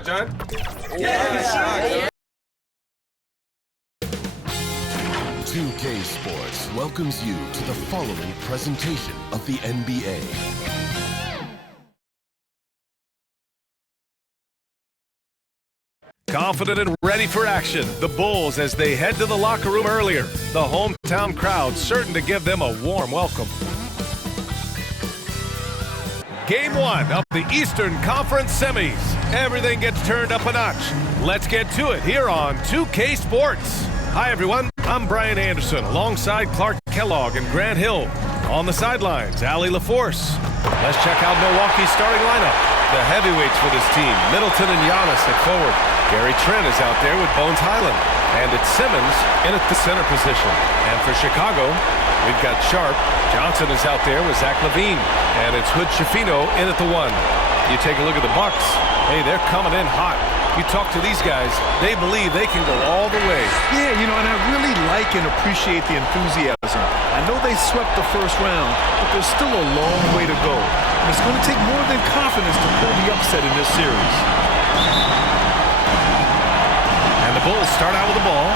John? Yeah. 2K Sports welcomes you to the following presentation of the NBA. Confident and ready for action, the Bulls as they head to the locker room earlier. The hometown crowd certain to give them a warm welcome. Game 1 of the Eastern Conference Semis. Everything gets turned up a notch. Let's get to it here on 2K Sports. Hi everyone, I'm Brian Anderson alongside Clark Kellogg and Grant Hill. On the sidelines, Allie LaForce. Let's check out Milwaukee's starting lineup. The heavyweights for this team, Middleton and Giannis at forward. Gary Trent is out there with Bones Highland. And it's Simmons in at the center position. And for Chicago, we've got Sharp. Johnson is out there with Zach Lavine. And it's Hood Schifino in at the 1. You take a look at the Bucks. Hey, they're coming in hot. You talk to these guys, they believe they can go all the way. Yeah, and I really like and appreciate the enthusiasm. I know they swept the first round, but there's still a long way to go. And it's going to take more than confidence to pull the upset in this series. And the Bulls start out with the ball.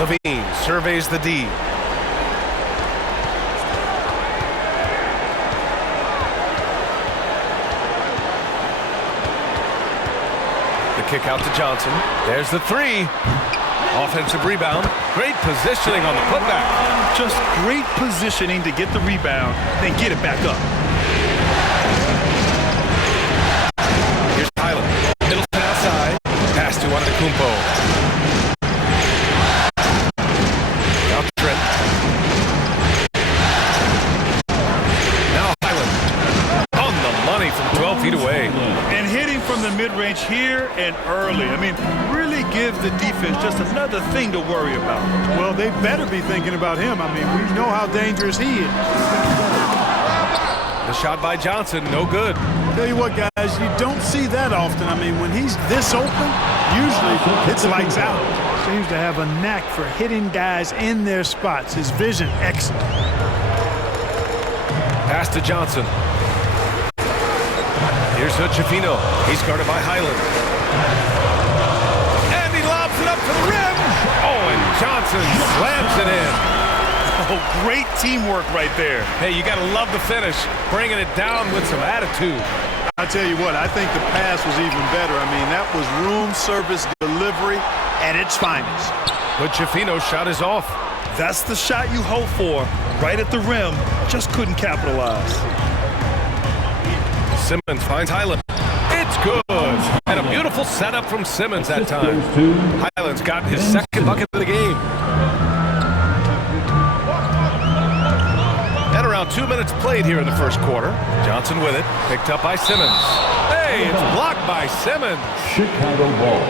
Lavine surveys the D. Kick out to Johnson. There's the 3. Offensive rebound. Great positioning on the putback. Just great positioning to get the rebound, then get it back up. Here's Highland. Middleton outside. Pass to Antetokounmpo. Now Trent. Now Highland. On the money from 12 feet away. And hitting from the mid-range here and early. I mean, really give the defense just another thing to worry about. Well, they better be thinking about him. I mean, we know how dangerous he is. The shot by Johnson, no good. Tell you what, guys, you don't see that often. I mean, when he's this open, usually it's lights out. Seems to have a knack for hitting guys in their spots. His vision, excellent. Pass to Johnson. Here's Hood Schifino. He's guarded by Highland. And he lobs it up to the rim. Oh, and Johnson slams it in. Oh, great teamwork right there. Hey, you got to love the finish. Bringing it down with some attitude. I tell you what, I think the pass was even better. I mean, that was room service delivery at its finest. Hood Schifino's shot is off. That's the shot you hope for. Right at the rim. Just couldn't capitalize. Simmons finds Highland. It's good. And a beautiful setup from Simmons that time. Highland's got his second bucket of the game. And around 2 minutes played here in the first quarter. Johnson with it. Picked up by Simmons. Hey, it's blocked by Simmons. Chicago ball.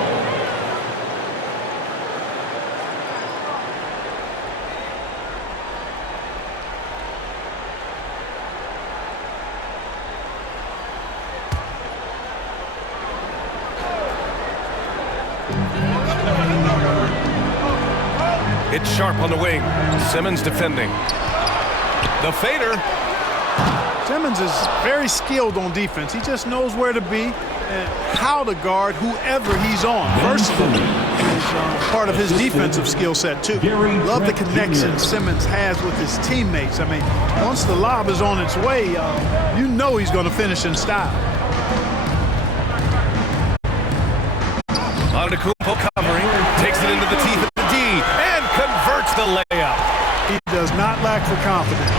It's Sharp on the wing. Simmons defending. The fader. Simmons is very skilled on defense. He just knows where to be and how to guard whoever he's on. Versatile is part of his defensive skill set, too. Love the connection Simmons has with his teammates. I mean, once the lob is on its way, you know he's going to finish in style. Antetokounmpo covering. Takes it into the teeth of the D. And converts the layup. He does not lack for confidence.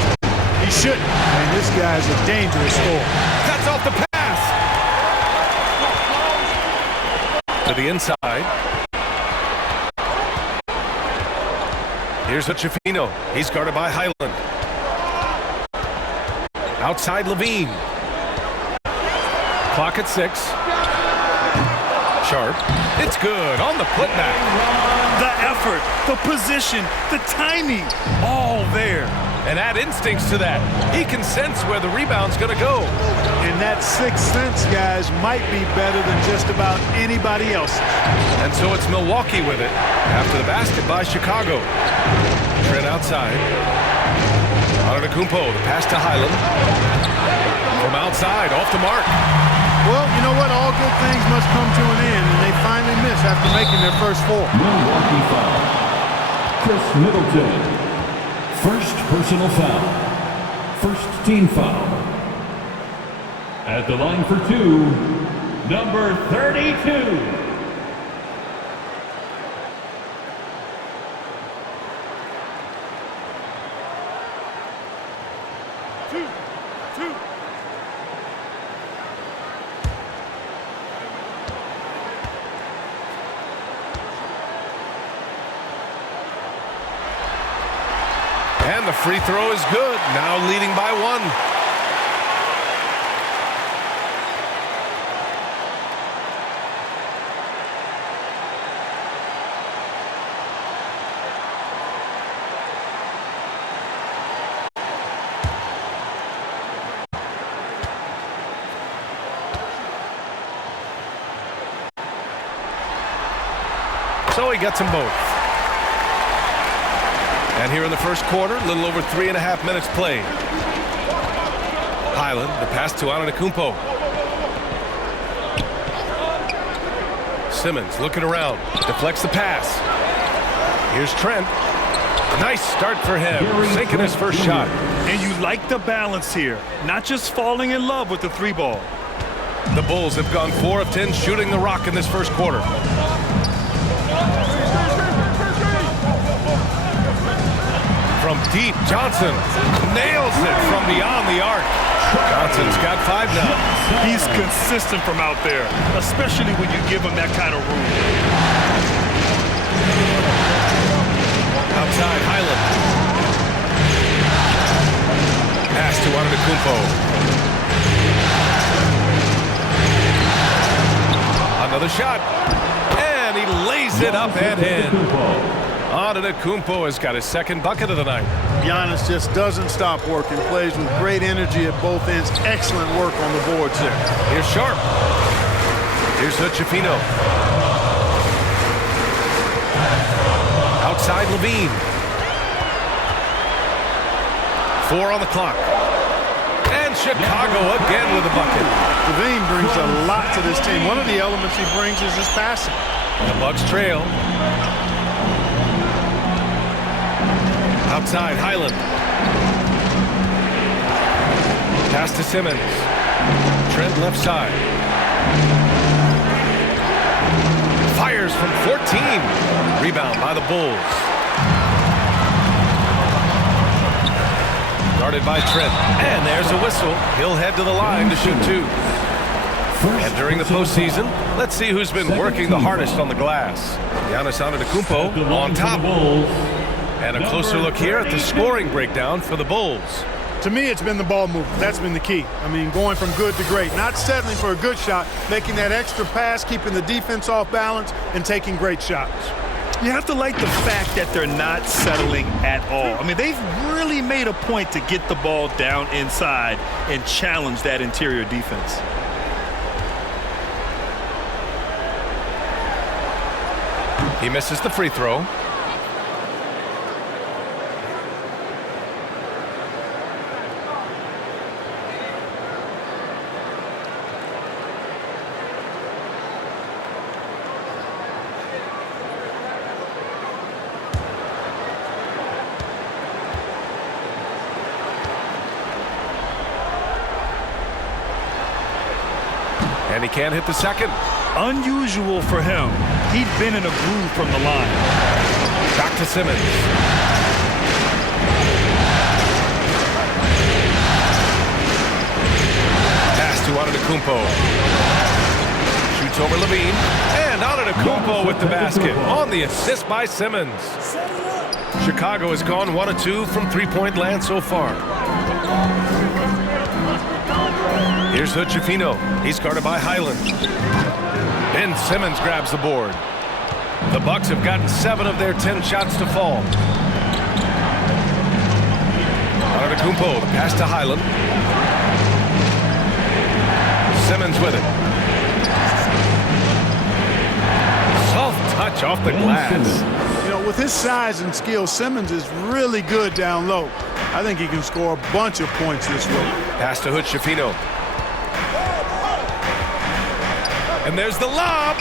He shouldn't. I mean, this guy's a dangerous scorer. Cuts off the pass. To the inside. Here's Schifino. He's guarded by Highland. Outside Lavine. Clock at 6. Sharp. It's good on the putback. The effort, the position, the timing, all there. And add instincts to that. He can sense where the rebound's going to go. And that sixth sense, guys, might be better than just about anybody else. And so it's Milwaukee with it after the basket by Chicago. Trent outside. Antetokounmpo, the pass to Highland. From outside, off the mark. Well, you know what? All good things must come to an end, and they finally miss after making their first 4. Milwaukee foul. Chris Middleton. First personal foul. First team foul. At the line for 2, number 32. And the free throw is good. Now leading by 1. So he gets them both. And here in the first quarter, a little over 3.5 minutes played. Highland, the pass to Antetokounmpo. Simmons looking around, deflects the pass. Here's Trent. Nice start for him, sinking his first shot. And you like the balance here, not just falling in love with the 3 ball. The Bulls have gone 4 of 10 shooting the rock in this first quarter. From deep, Johnson nails it from beyond the arc. Johnson's got 5 now. He's consistent from out there, especially when you give him that kind of room. Outside, Highland. Pass to Antetokounmpo. Another shot. And he lays it up and in. Antetokounmpo has got his second bucket of the night. Giannis just doesn't stop working. Plays with great energy at both ends. Excellent work on the boards there. Here's Sharp. Here's Hutchefino. Outside Lavine. 4 on the clock. And Chicago again with a bucket. Lavine brings a lot to this team. One of the elements he brings is his passing. The Bucks trail. Outside, Highland. Pass to Simmons. Trent left side. Fires from 14. Rebound by the Bulls. Guarded by Trent. And there's a whistle. He'll head to the line to shoot 2. And during the postseason, let's see who's been working the hardest on the glass. Giannis Antetokounmpo on top. And a closer look here at the scoring breakdown for the Bulls. To me, it's been the ball movement. That's been the key. I mean, going from good to great. Not settling for a good shot, making that extra pass, keeping the defense off balance, and taking great shots. You have to like the fact that they're not settling at all. I mean, they've really made a point to get the ball down inside and challenge that interior defense. He misses the free throw. And he can't hit the second. Unusual for him. He'd been in a groove from the line. Back to Simmons. Pass to Antetokounmpo. Shoots over Lavine. And Antetokounmpo with the basket on the assist by Simmons. Chicago has gone 1 of 2 from 3-point land so far. Here's Hutchefino. He's guarded by Highland. Ben Simmons grabs the board. The Bucks have gotten 7 of their 10 shots to fall. Antetokounmpo, the pass to Highland. Simmons with it. Soft touch off the glass. You know, with his size and skill, Simmons is really good down low. I think he can score a bunch of points this way. Pass to Hutchefino. And there's the lob.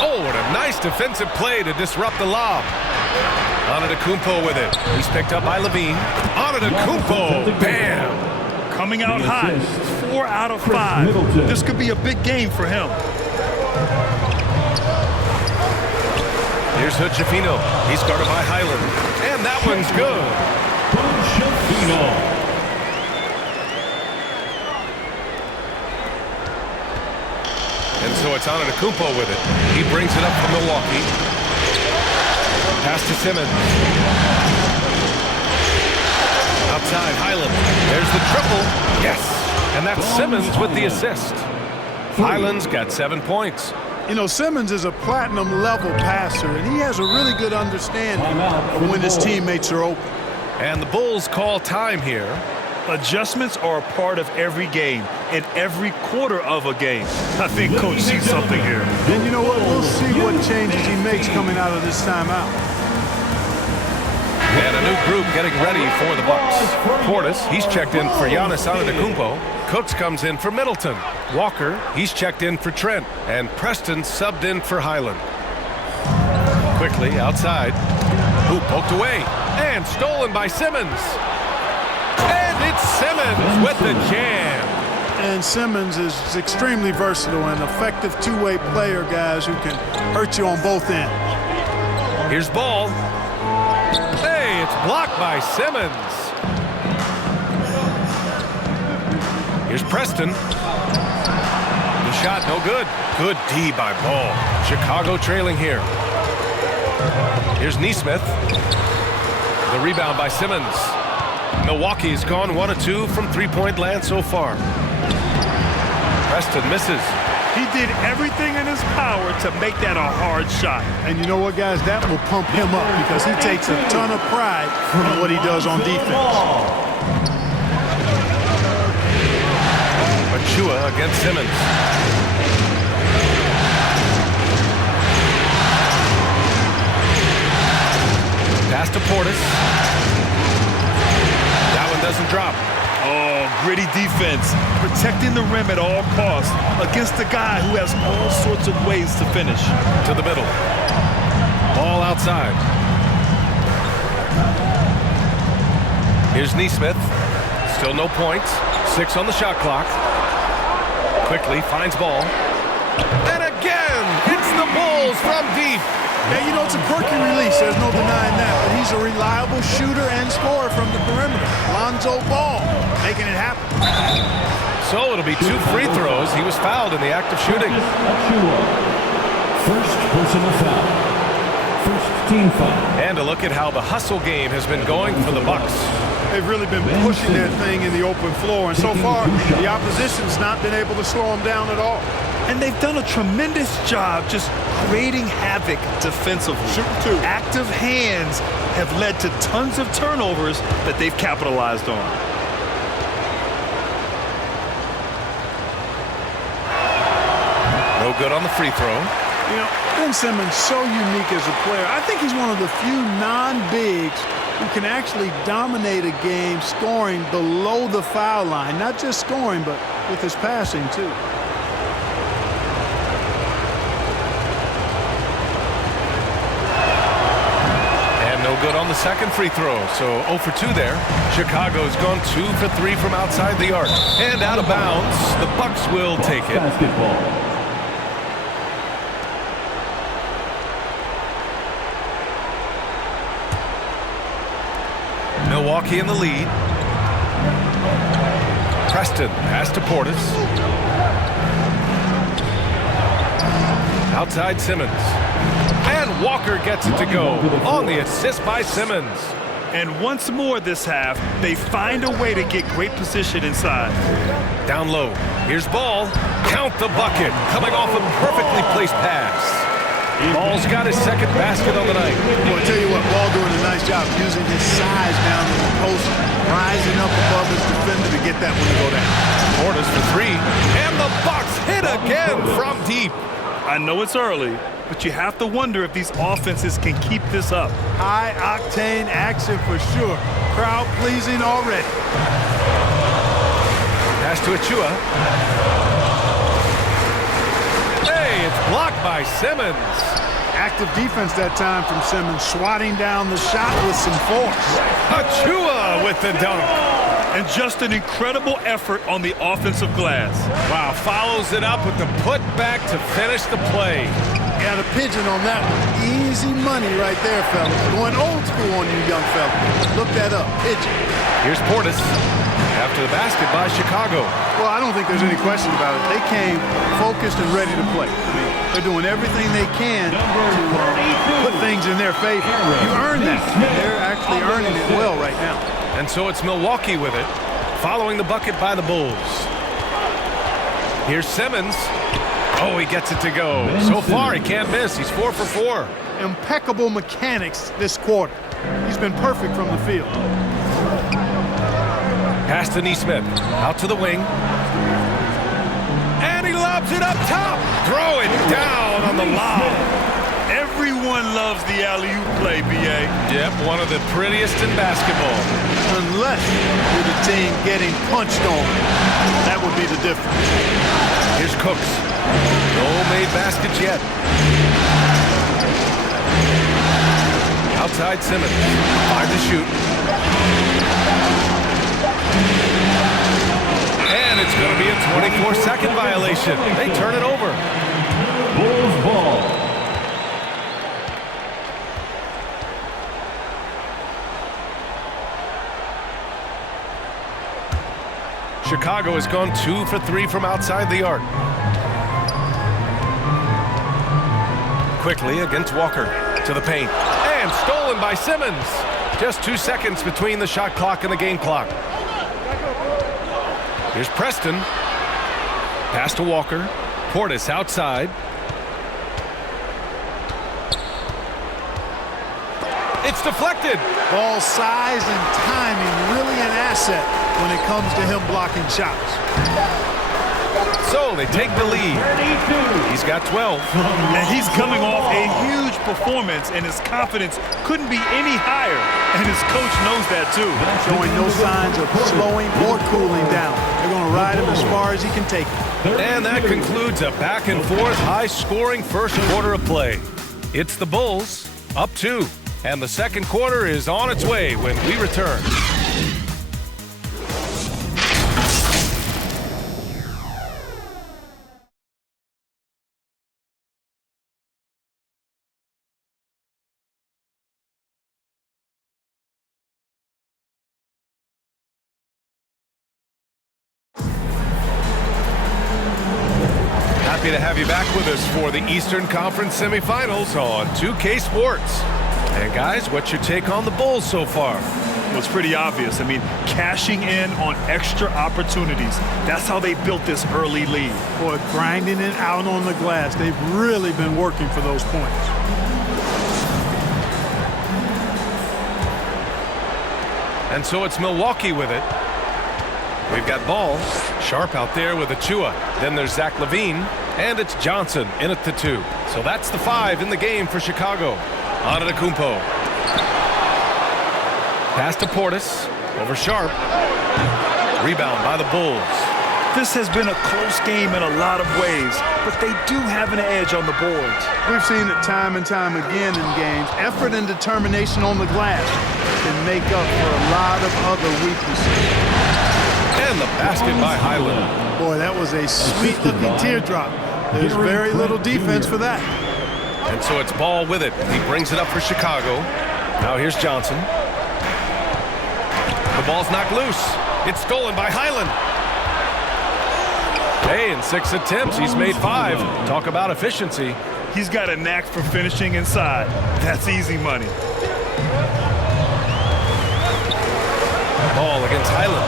Oh, what a nice defensive play to disrupt the lob. Antetokounmpo with it. He's picked up by Lavine. Antetokounmpo. Bam. Coming out hot. 4 out of 5. This could be a big game for him. Here's Hutchefino. He's guarded by Highland. And that one's good. And so it's Antetokounmpo with it. He brings it up for Milwaukee. Pass to Simmons. Outside, Highland. There's the triple. Yes. And that's Simmons with the assist. Highland's got 7 points. You know, Simmons is a platinum-level passer, and he has a really good understanding of when his teammates are open. And the Bulls call time here. Adjustments are a part of every game and every quarter of a game. I think Coach sees something here. And you know what? We'll see what changes he makes coming out of this timeout. And a new group getting ready for the Bucks. Portis, he's checked in for Giannis Antetokounmpo. Cooks comes in for Middleton. Walker, he's checked in for Trent. And Preston subbed in for Highland. Quickly outside. Hoop poked away. And stolen by Simmons. And it's Simmons with the jam. And Simmons is extremely versatile and effective two-way player, guys, who can hurt you on both ends. Here's Ball. Hey, it's blocked by Simmons. Here's Preston. The shot, no good. Good D by Ball. Chicago trailing here. Here's Nesmith. The rebound by Simmons. Milwaukee's gone 1 of 2 from three-point land so far. Preston misses. He did everything in his power to make that a hard shot. And you know what, guys? That will pump him up because he takes a ton of pride in what he does on defense. Achua against Simmons. Pass to Portis. That one doesn't drop. Oh, gritty defense. Protecting the rim at all costs against a guy who has all sorts of ways to finish. To the middle. Ball outside. Here's Nesmith. Still no points. 6 on the shot clock. Quickly finds Ball. And again, hits the Bulls from deep. Yeah, you know, it's a quirky release. There's no denying that. But he's a reliable shooter and scorer from the perimeter. Lonzo Ball making it happen. So it'll be 2 free throws. He was fouled in the act of shooting. First personal foul. First team foul. And a look at how the hustle game has been going for the Bucks. They've really been pushing their thing in the open floor. And so far, the opposition's not been able to slow them down at all. And they've done a tremendous job just creating havoc defensively. Active hands have led to tons of turnovers that they've capitalized on. No good on the free throw. You know, Ben Simmons so unique as a player. I think he's one of the few non-bigs who can actually dominate a game scoring below the foul line. Not just scoring, but with his passing, too. Good on the second free throw, so 0 for 2 there. Chicago's gone 2 for 3 from outside the arc. And out of bounds, the Bucks will take it. Basketball. Milwaukee in the lead. Preston, pass to Portis. Outside Simmons. And Walker gets it to go on the assist by Simmons. And once more this half, they find a way to get great position inside. Down low. Here's Ball. Count the bucket. Coming off a perfectly placed pass. Ball's got his second basket on the night. Well, I tell you what, Ball doing a nice job using his size down in the post, rising up above his defender to get that one to go down. Portis for 3. And the Bucks hit again from deep. I know it's early, but you have to wonder if these offenses can keep this up. High-octane action for sure. Crowd-pleasing already. Pass to Achua. Hey, by Simmons. Active defense that time from Simmons, swatting down the shot with some force. Achua with the dunk. And just an incredible effort on the offensive glass. Wow, follows it up with the putback to finish the play. Got a pigeon on that one. Easy money right there, fellas. Going old school on you young fellas. Look that up. Pigeon. Here's Portis. After the basket by Chicago. Well, I don't think there's any question about it. They came focused and ready to play. I mean, they're doing everything they can to put things in their favor. You earn that. They're actually earning it well right now. And so it's Milwaukee with it, following the bucket by the Bulls. Here's Simmons. Oh, he gets it to go. So far, he can't miss. He's 4 for 4. Impeccable mechanics this quarter. He's been perfect from the field. Pass to Nesmith. Out to the wing. And he lobs it up top. Throw it down on the lob. Everyone loves the alley-oop play, B.A. Yep, one of the prettiest in basketball. Unless you're the team getting punched on. That would be the difference. Here's Cooks. No made baskets yet. Outside Simmons. 5 to shoot. And it's going to be a 24-second violation. They turn it over. Bulls ball. Chicago has gone 2 for 3 from outside the arc. Quickly against Walker to the paint. And stolen by Simmons. Just 2 seconds between the shot clock and the game clock. Here's Preston. Pass to Walker. Portis outside. It's deflected. Ball size and timing really an asset when it comes to him blocking shots. So they take the lead. He's got 12. And he's coming off a huge performance, and his confidence couldn't be any higher. And his coach knows that, too. Showing no signs of slowing or cooling down. They're going to ride him as far as he can take him. And that concludes a back-and-forth, high-scoring first quarter of play. It's the Bulls, up 2. And the second quarter is on its way when we return. Happy to have you back with us for the Eastern Conference semifinals on 2K Sports. And guys, what's your take on the Bulls so far? Well, it's pretty obvious. I mean, cashing in on extra opportunities. That's how they built this early lead. Boy, grinding it out on the glass. They've really been working for those points. And so it's Milwaukee with it. We've got Ball, Sharp out there with Achua. Then there's Zach Lavine, and it's Johnson in at the 2. So that's the 5 in the game for Chicago. Antetokounmpo. Pass to Portis, over Sharp. Rebound by the Bulls. This has been a close game in a lot of ways, but they do have an edge on the boards. We've seen it time and time again in games. Effort and determination on the glass can make up for a lot of other weaknesses. And the basket by Highland. Boy, that was a sweet-looking teardrop. There's very little defense for that. And so it's Ball with it. He brings it up for Chicago. Now here's Johnson. The ball's knocked loose. It's stolen by Highland. Hey, in 6 attempts, he's made 5. Talk about efficiency. He's got a knack for finishing inside. That's easy money. Ball against Highland.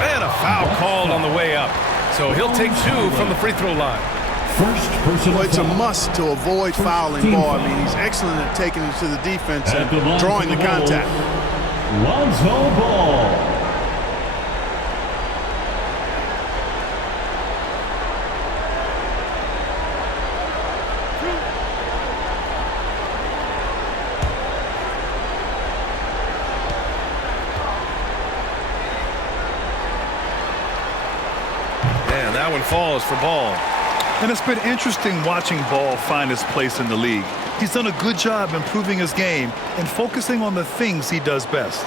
And a foul called on the way up. So he'll take 2 from the free throw line. First personal Well, it's a foul. must to avoid fouling Ball. I mean, he's excellent at taking it to the defense At the line and drawing the for the contact. Lonzo Ball. And that one falls for Ball. And it's been interesting watching Ball find his place in the league. He's done a good job improving his game and focusing on the things he does best.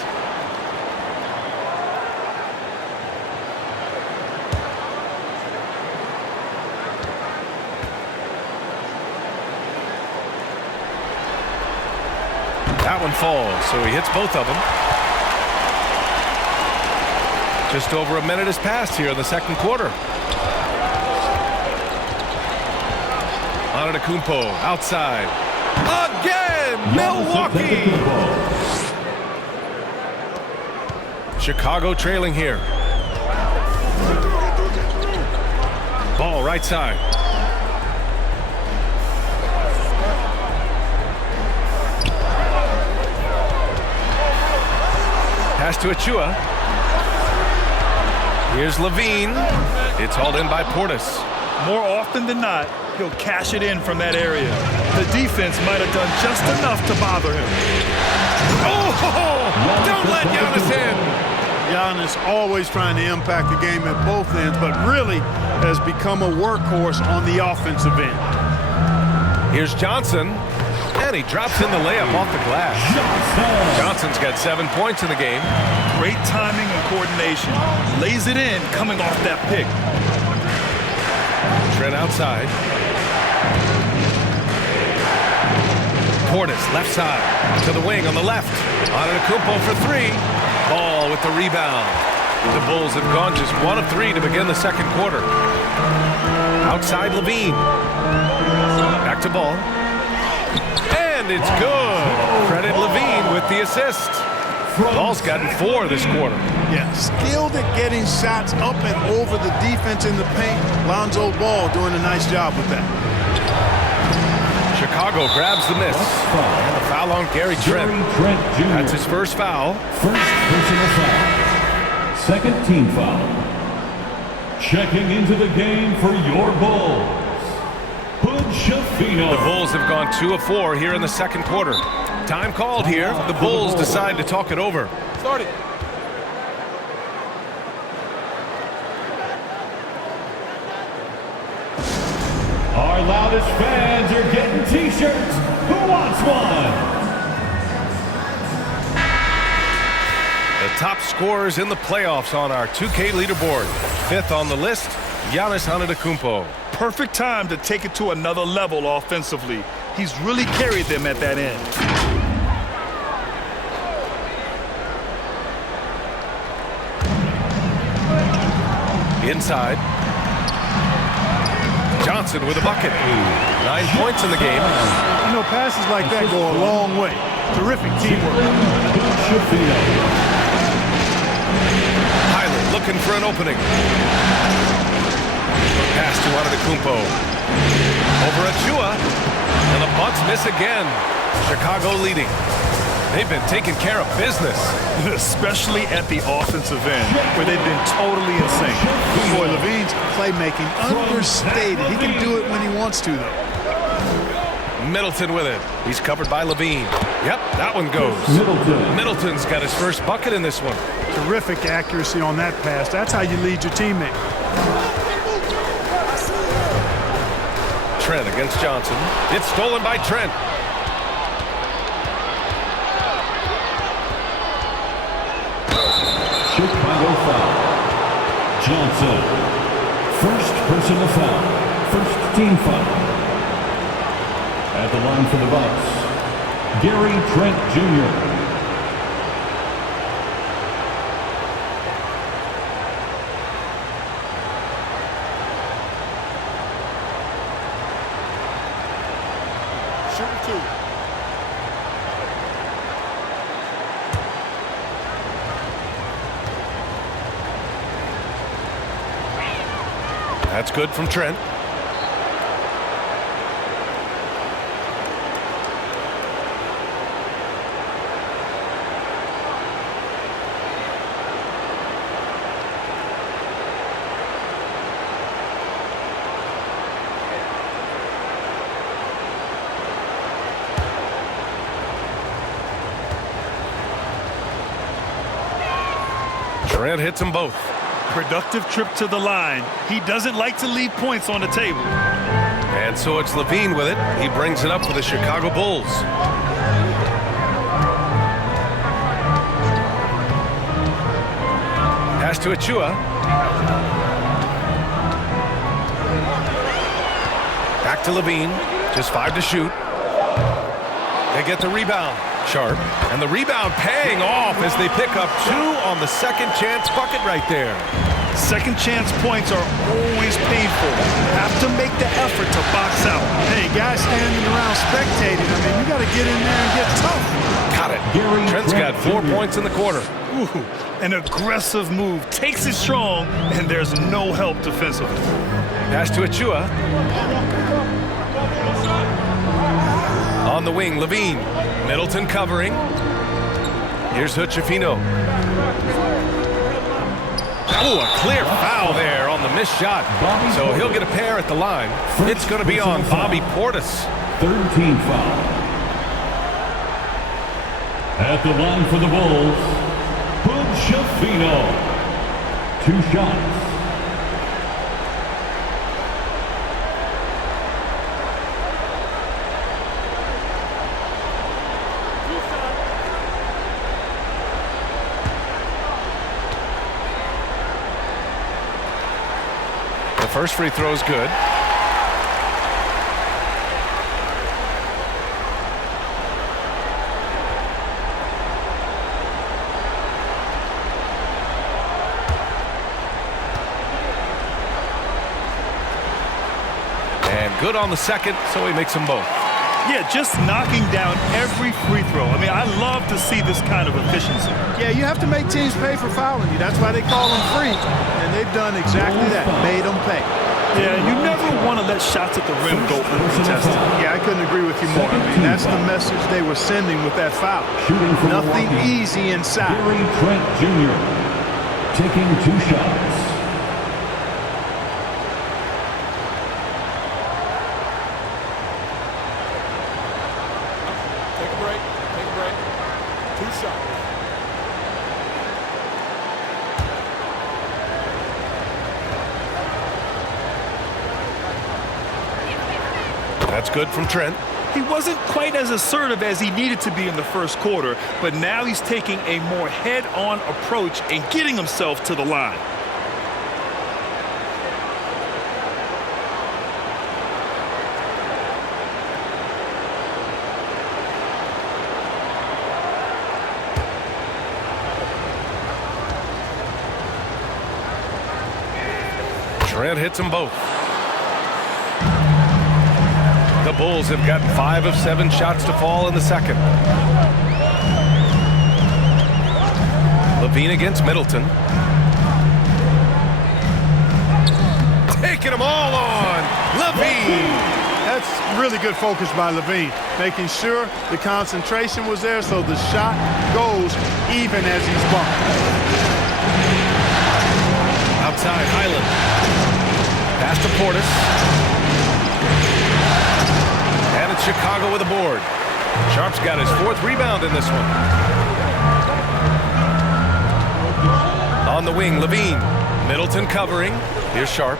That one falls, so he hits both of them. Just over a minute has passed here in the second quarter. Antetokounmpo outside. Again! Milwaukee! Chicago trailing here. Ball right side. Pass to Achua. Here's Lavine. It's hauled in by Portis. More often than not, he'll cash it in from that area. The defense might have done just enough to bother him. Oh! Don't let Giannis in! Giannis always trying to impact the game at both ends, but really has become a workhorse on the offensive end. Here's Johnson, and he drops in the layup off the glass. Johnson's got 7 points in the game. Great timing and coordination. Lays it in coming off that pick. Trent outside. Portis left side to the wing on the left. Antetokounmpo for three. Ball with the rebound. The Bulls have gone just 1 of 3 to begin the second quarter. Outside Lavine. Back to Ball. And it's good. Credit Lavine with the assist. Ball's gotten 4 this quarter. Yeah, skilled at getting shots up and over the defense in the paint. Lonzo Ball doing a nice job with that. Chicago grabs the miss. And the foul on Gary Trent. That's his first foul. First personal foul. Second team foul. Checking into the game for your Bulls, Shafino. The Bulls have gone 2 of 4 here in the second quarter. Time called here. The Bulls decide to talk it over. Start it. Our loudest fans are getting t-shirts. Who wants one? The top scorers in the playoffs on our 2K leaderboard. 5th on the list, Giannis Antetokounmpo. Perfect time to take it to another level offensively. He's really carried them at that end. Inside. Johnson with a bucket. 9 points in the game. You know, passes like that go a long way. Terrific teamwork. Highland looking for an opening. Pass to Antetokounmpo. Over Achua. And the Bucks miss again. Chicago leading. They've been taking care of business. Especially at the offensive end, where they've been totally in sync. Boy, Lavine's playmaking understated. He can do it when he wants to, though. Middleton with it. He's covered by Lavine. Yep, that one goes. Middleton's got his first bucket in this one. Terrific accuracy on that pass. That's how you lead your teammate. Trent against Johnson. It's stolen by Trent. Chicago foul. Johnson. First personal foul. First team foul. At the line for the Bucks, Gary Trent Jr. That's good from Trent. Trent hits them both. Productive trip to the line. He doesn't like to leave points on the table. And so it's Lavine with it. He brings it up for the Chicago Bulls. Pass to Achua. Back to Lavine. Just 5 to shoot. They get the rebound. Sharp. And the rebound paying off as they pick up 2 on the second chance bucket right there. Second chance points are always painful. You have to make the effort to box out. Hey, guys standing around spectating, I mean, you got to get in there and get tough. Got it. Trent's got 4 points in the quarter. Ooh, an aggressive move. Takes it strong, and there's no help defensively. Pass to Achua. On the wing, Lavine. Middleton covering. Here's Hood-Schifino. Oh, a clear foul there on the missed shot. So he'll get a pair at the line. It's going to be on Bobby Portis. Third team foul. At the line for the Bulls, Hood-Schifino. 2 shots. First free throw is good. And good on the second, so he makes them both. Yeah, just knocking down every free throw. I mean, I love to see this kind of efficiency. Yeah, you have to make teams pay for fouling you. That's why they call them free. And they've done exactly that, made them pay. Yeah, you never want to let shots at the rim go uncontested. Yeah, I couldn't agree with you more. I mean, that's the message they were sending with that foul. Nothing easy inside. Gary Trent Jr. taking 2 shots. Take a break. 2 shots. That's good from Trent. He wasn't quite as assertive as he needed to be in the first quarter, but now he's taking a more head-on approach and getting himself to the line. Trent hits them both. The Bulls have gotten 5 of 7 shots to fall in the second. Lavine against Middleton. Taking them all on. Lavine. That's really good focus by Lavine, making sure the concentration was there so the shot goes even as he's bumped. Outside, Highland. Pass to Portis. And it's Chicago with a board. Sharp's got his 4th rebound in this one. On the wing, Lavine. Middleton covering. Here's Sharp.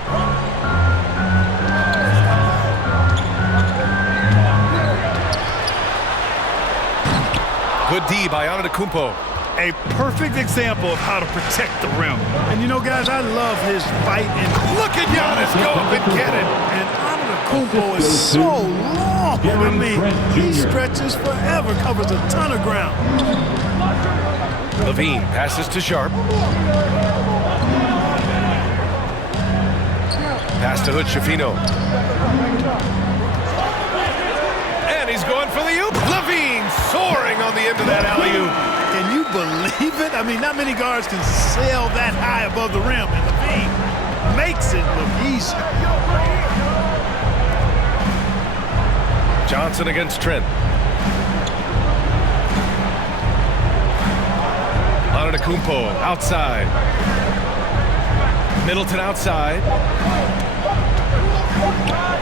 Good D by Antetokounmpo. A perfect example of how to protect the rim. And you know, guys, I love his fight. And Look at Giannis go up and get it. And Antetokounmpo is so long. I mean, he stretches forever, covers a ton of ground. Lavine passes to Sharp. Pass to Hood-Schifino. And he's going for the oop. Lavine soaring on the end of that alley-oop. Can you believe it? I mean, not many guards can sail that high above the rim, and Lavine makes it look easy. Johnson against Trent. Antetokounmpo outside. Middleton outside.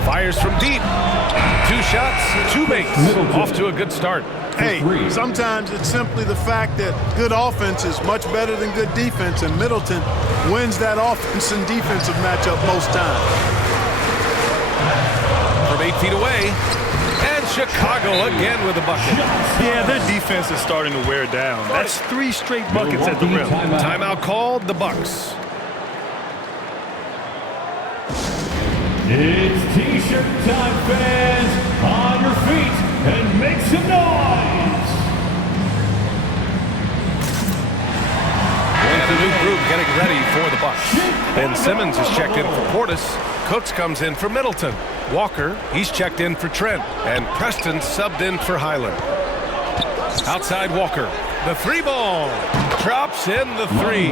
Fires from deep. 2 shots, 2 makes. Off to a good start. Hey, sometimes it's simply the fact that good offense is much better than good defense, and Middleton wins that offense and defensive matchup most times. from 8 feet away. And Chicago again with a bucket. Yeah, their defense is starting to wear down. That's 3 straight buckets at the rim. Timeout called, the Bucks. It's T-shirt time, fans. On your feet and make some noise. And a new group getting ready for the Bucks. Ben Simmons is checked in for Portis. Cooks comes in for Middleton. Walker, he's checked in for Trent. And Preston subbed in for Highland. Outside Walker. The 3-ball. Drops in the 3.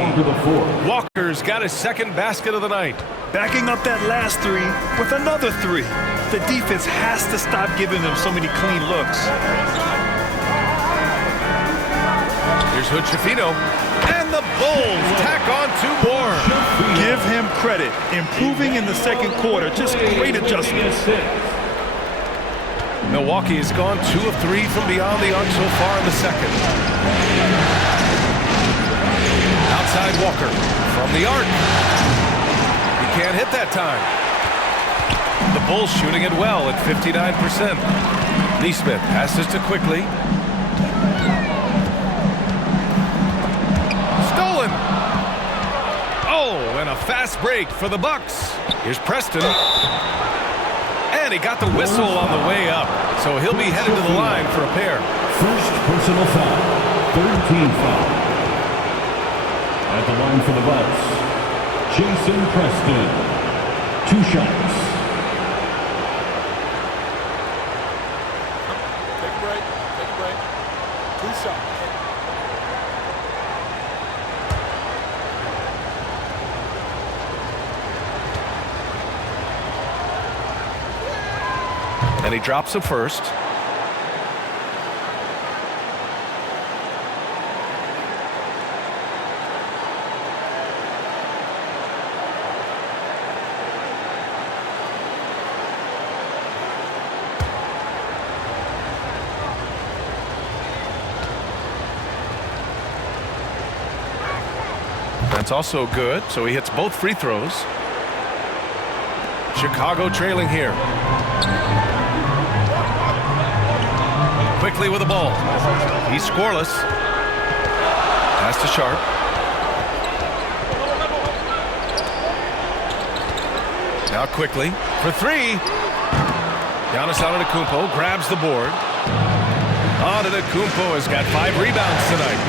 Walker's got his second basket of the night. Backing up that last 3 with another 3. The defense has to stop giving them so many clean looks. Here's Hood-Schifino. And the Bulls tack on 2 more. Give him credit. Improving in the second quarter. Just great adjustments. Milwaukee has gone 2 of 3 from beyond the arc so far in the second. Outside Walker from the arc. He can't hit that time. The Bulls shooting it well at 59%. Neesmith passes to Quickly. Stolen. Oh, and a fast break for the Bucks. Here's Preston. And he got the whistle on the way up, so he'll be headed to the line for a pair. First personal foul. Third team foul. At the line for the Bucks, Jason Preston. 2 shots. Take a break. Take a break. 2 shots. And he drops the first. That's also good, so he hits both free throws. Chicago trailing here. Quickly with the ball. He's scoreless. Pass to Sharp. Now Quickly for 3. Giannis Antetokounmpo grabs the board. Antetokounmpo has got 5 rebounds tonight.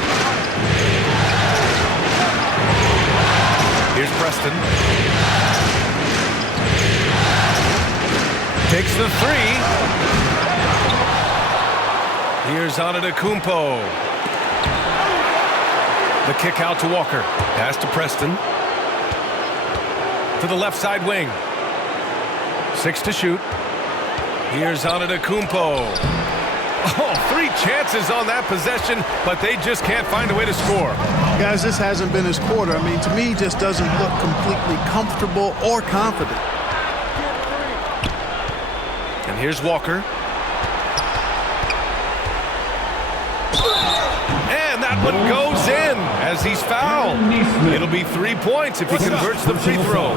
Here's Preston. Takes the 3. Here's Antetokounmpo. The kick out to Walker. Pass to Preston. To the left side wing. 6 to shoot. Here's Antetokounmpo. Oh, 3 chances on that possession, but they just can't find a way to score. Guys, this hasn't been his quarter. I mean, to me, he just doesn't look completely comfortable or confident. And here's Walker. And that one goes in as he's fouled. It'll be 3 points if he converts the free throw.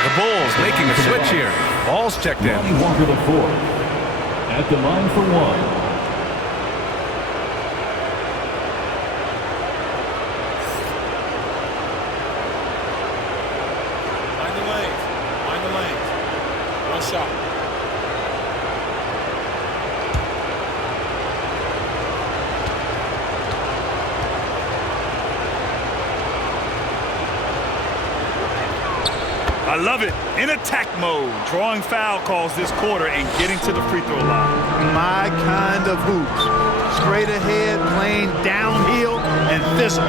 The Bulls making a switch here. Ball's checked in. Walker the 4th. At the line for 1. Mind the lanes. Mind the lanes. 1 shot. I love it. In attack mode. Drawing foul calls this quarter and getting to the free throw line. My kind of hoops. Straight ahead, playing downhill, and physical.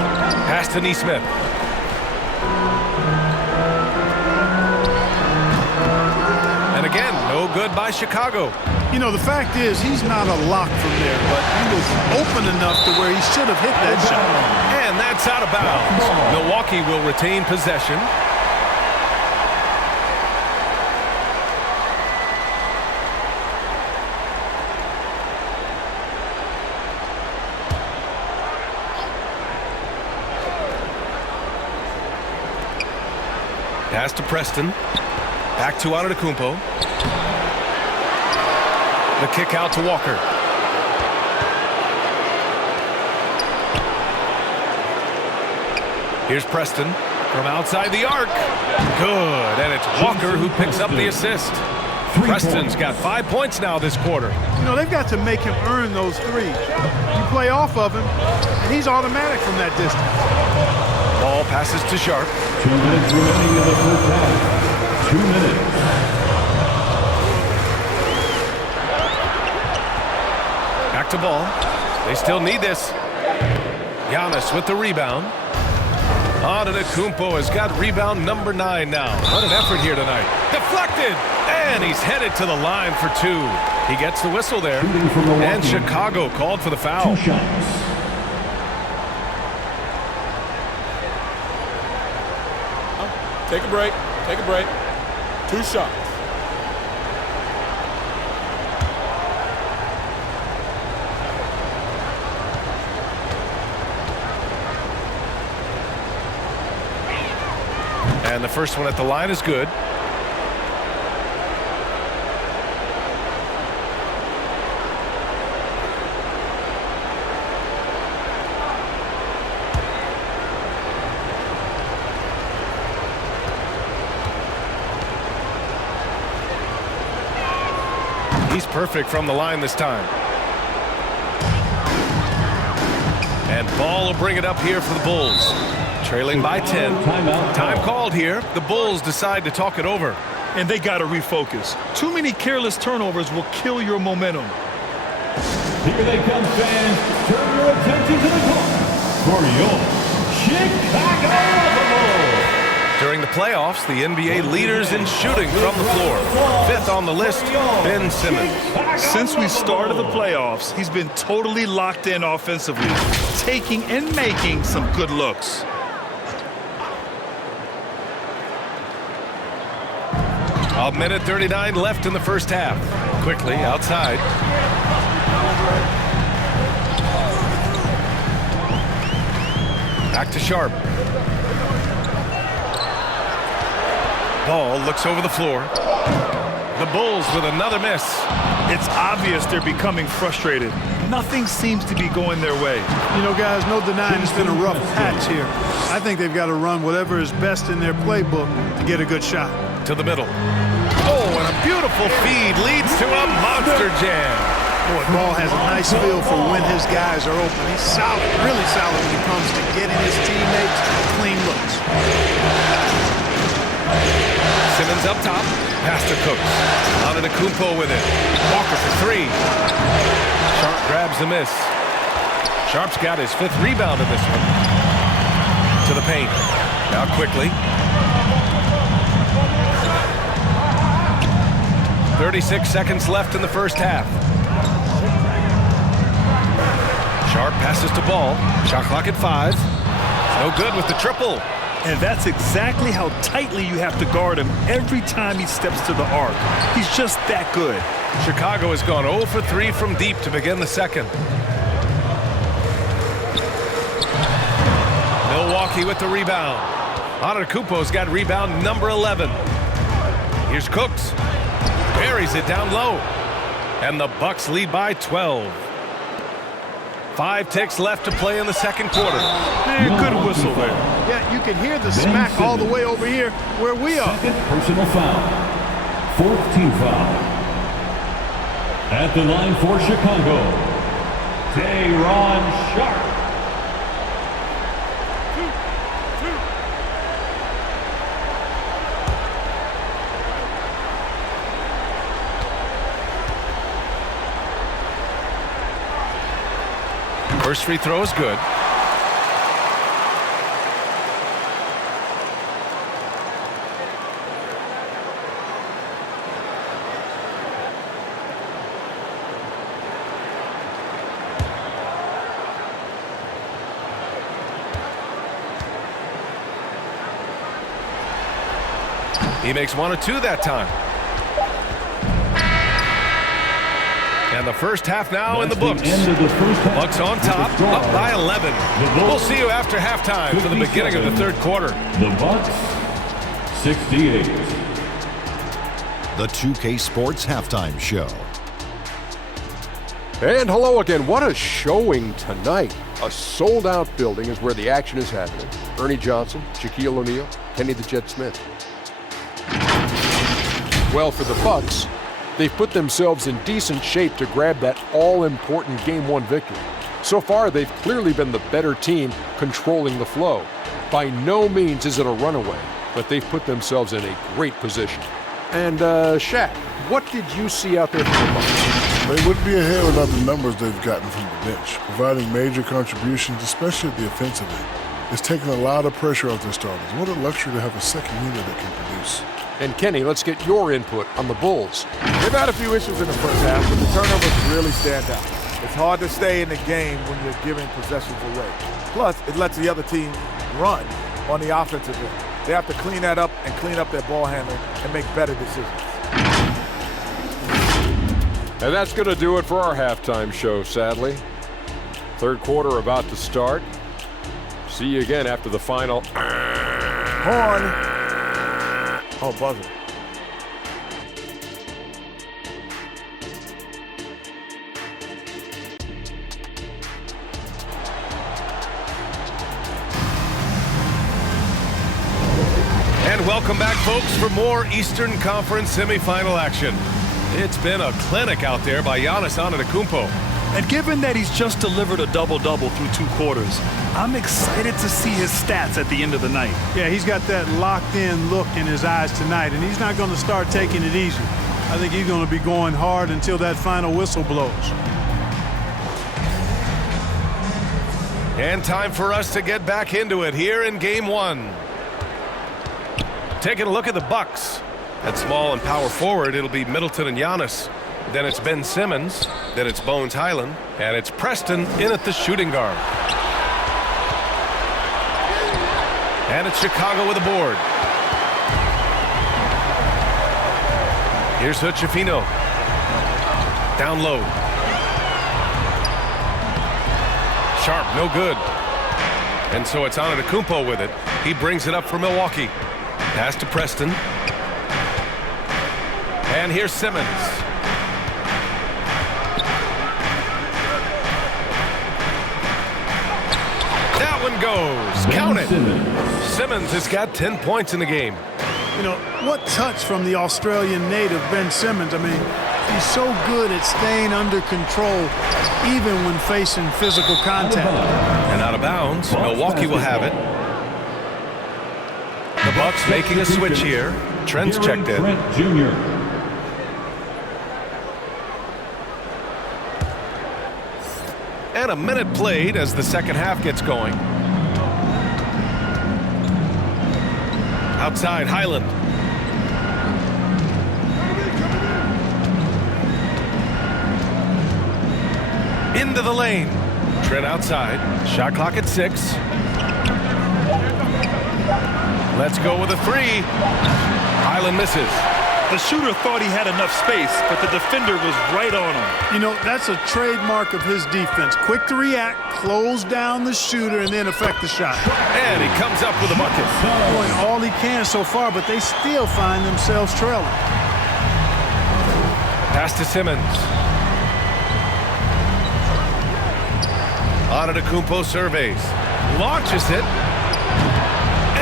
Pass to Neesmith. And again, no good by Chicago. You know, the fact is, he's not a lock from there, but he was open enough to where he should have hit that shot. And that's out of bounds. Milwaukee will retain possession. Pass to Preston. Back to Antetokounmpo. The kick out to Walker. Here's Preston from outside the arc. Good, and it's Walker who picks up the assist. Preston's got 5 points now this quarter. You know, they've got to make him earn those threes. You play off of him, and he's automatic from that distance. Ball passes to Sharp. 2 minutes remaining in the first half. 2 minutes. Back to Ball. They still need this. Giannis with the rebound. Antetokounmpo has got rebound number 9 now. What an effort here tonight. Deflected, and he's headed to the line for 2. He gets the whistle there, and Chicago called for the foul. 2 shots. Take a break. Take a break. 2 shots. And the first one at the line is good. He's perfect from the line this time. And Ball will bring it up here for the Bulls. Trailing by 10. Time called here. The Bulls decide to talk it over. And they got to refocus. Too many careless turnovers will kill your momentum. Here they come, fans. Turn your attention to the court for your Chicago Bulls. During the playoffs, the NBA leaders in shooting from the floor. 5th on the list, Ben Simmons. Since we started the playoffs, he's been totally locked in offensively, taking and making some good looks. A minute 39 left in the first half. Quickly outside. Back to Sharp. Ball looks over the floor. The Bulls with another miss. It's obvious they're becoming frustrated. Nothing seems to be going their way. You know, guys, no denying it's been a rough patch here. I think they've got to run whatever is best in their playbook to get a good shot. To the middle. Oh, and a beautiful feed leads to a monster jam. Boy, Ball has a nice feel for when his guys are open. He's solid, really solid when it comes to getting his teammates clean looks. Simmons up top. Pass to Cooks. Antetokounmpo with it. Walker for 3. Sharp grabs the miss. Sharp's got his 5th rebound in this one. To the paint. Now quickly. 36 seconds left in the first half. Sharp passes to Ball. Shot clock at 5. No good with the triple. And that's exactly how tightly you have to guard him every time he steps to the arc. He's just that good. Chicago has gone 0 for 3 from deep to begin the second. Milwaukee with the rebound. Antetokounmpo's got rebound number 11. Here's Cooks. Buries it down low. And the Bucks lead by 12. 5 ticks left to play in the second quarter. Good whistle there. Yeah, you can hear the smack all the way over here where we are. Second personal foul. 4th team foul. At the line for Chicago, Day'Ron Sharp. First free throw is good. He makes 1 or 2 that time. And the first half now in the books. Bucks on top, up by 11. We'll see you after halftime for the beginning of the third quarter. The Bucks 68. The 2K Sports Halftime Show. And hello again. What a showing tonight. A sold-out building is where the action is happening. Ernie Johnson, Shaquille O'Neal, Kenny the Jet Smith. Well, for the Bucks, they've put themselves in decent shape to grab that all-important Game 1 victory. So far, they've clearly been the better team controlling the flow. By no means is it a runaway, but they've put themselves in a great position. And, Shaq, what did you see out there from the Bucks? They wouldn't be ahead without the numbers they've gotten from the bench, providing major contributions, especially at the offensive end. It's taken a lot of pressure off their starters. What a luxury to have a second unit that can produce. And Kenny, let's get your input on the Bulls. They've had a few issues in the first half, but the turnovers really stand out. It's hard to stay in the game when you're giving possessions away. Plus, it lets the other team run on the offensive end. They have to clean that up and clean up their ball handling and make better decisions. And that's going to do it for our halftime show, sadly. Third quarter about to start. See you again after the final. Horn. Oh, buzzer. And welcome back, folks, for more Eastern Conference semifinal action. It's been a clinic out there by Giannis Antetokounmpo. And given that he's just delivered a double-double through 2 quarters, I'm excited to see his stats at the end of the night. Yeah, he's got that locked-in look in his eyes tonight, and he's not going to start taking it easy. I think he's going to be going hard until that final whistle blows. And time for us to get back into it here in Game 1. Taking a look at the Bucks. At small and power forward, it'll be Middleton and Giannis. Then it's Ben Simmons. Then it's Bones Highland. And it's Preston in at the shooting guard. And it's Chicago with a board. Here's Hood-Schifino. Down low. Sharp, no good. And so it's Antetokounmpo with it. He brings it up for Milwaukee. Pass to Preston. And here's Simmons. That one goes. Count it. Simmons has got 10 points in the game. You know, what touch from the Australian native, Ben Simmons. I mean, he's so good at staying under control, even when facing physical contact. And out of bounds, Milwaukee will have it. The Bucks making a switch here. Trent's checked in. Trent Jr. And a minute played as the second half gets going. Outside, Highland. Into the lane. Trent outside. Shot clock at 6. Let's go with a 3. Highland misses. The shooter thought he had enough space, but the defender was right on him. You know, that's a trademark of his defense. Quick to react, close down the shooter, and then affect the shot. And he comes up with a bucket. Doing all he can so far, but they still find themselves trailing. Pass to Simmons. Antetokounmpo surveys. Launches it.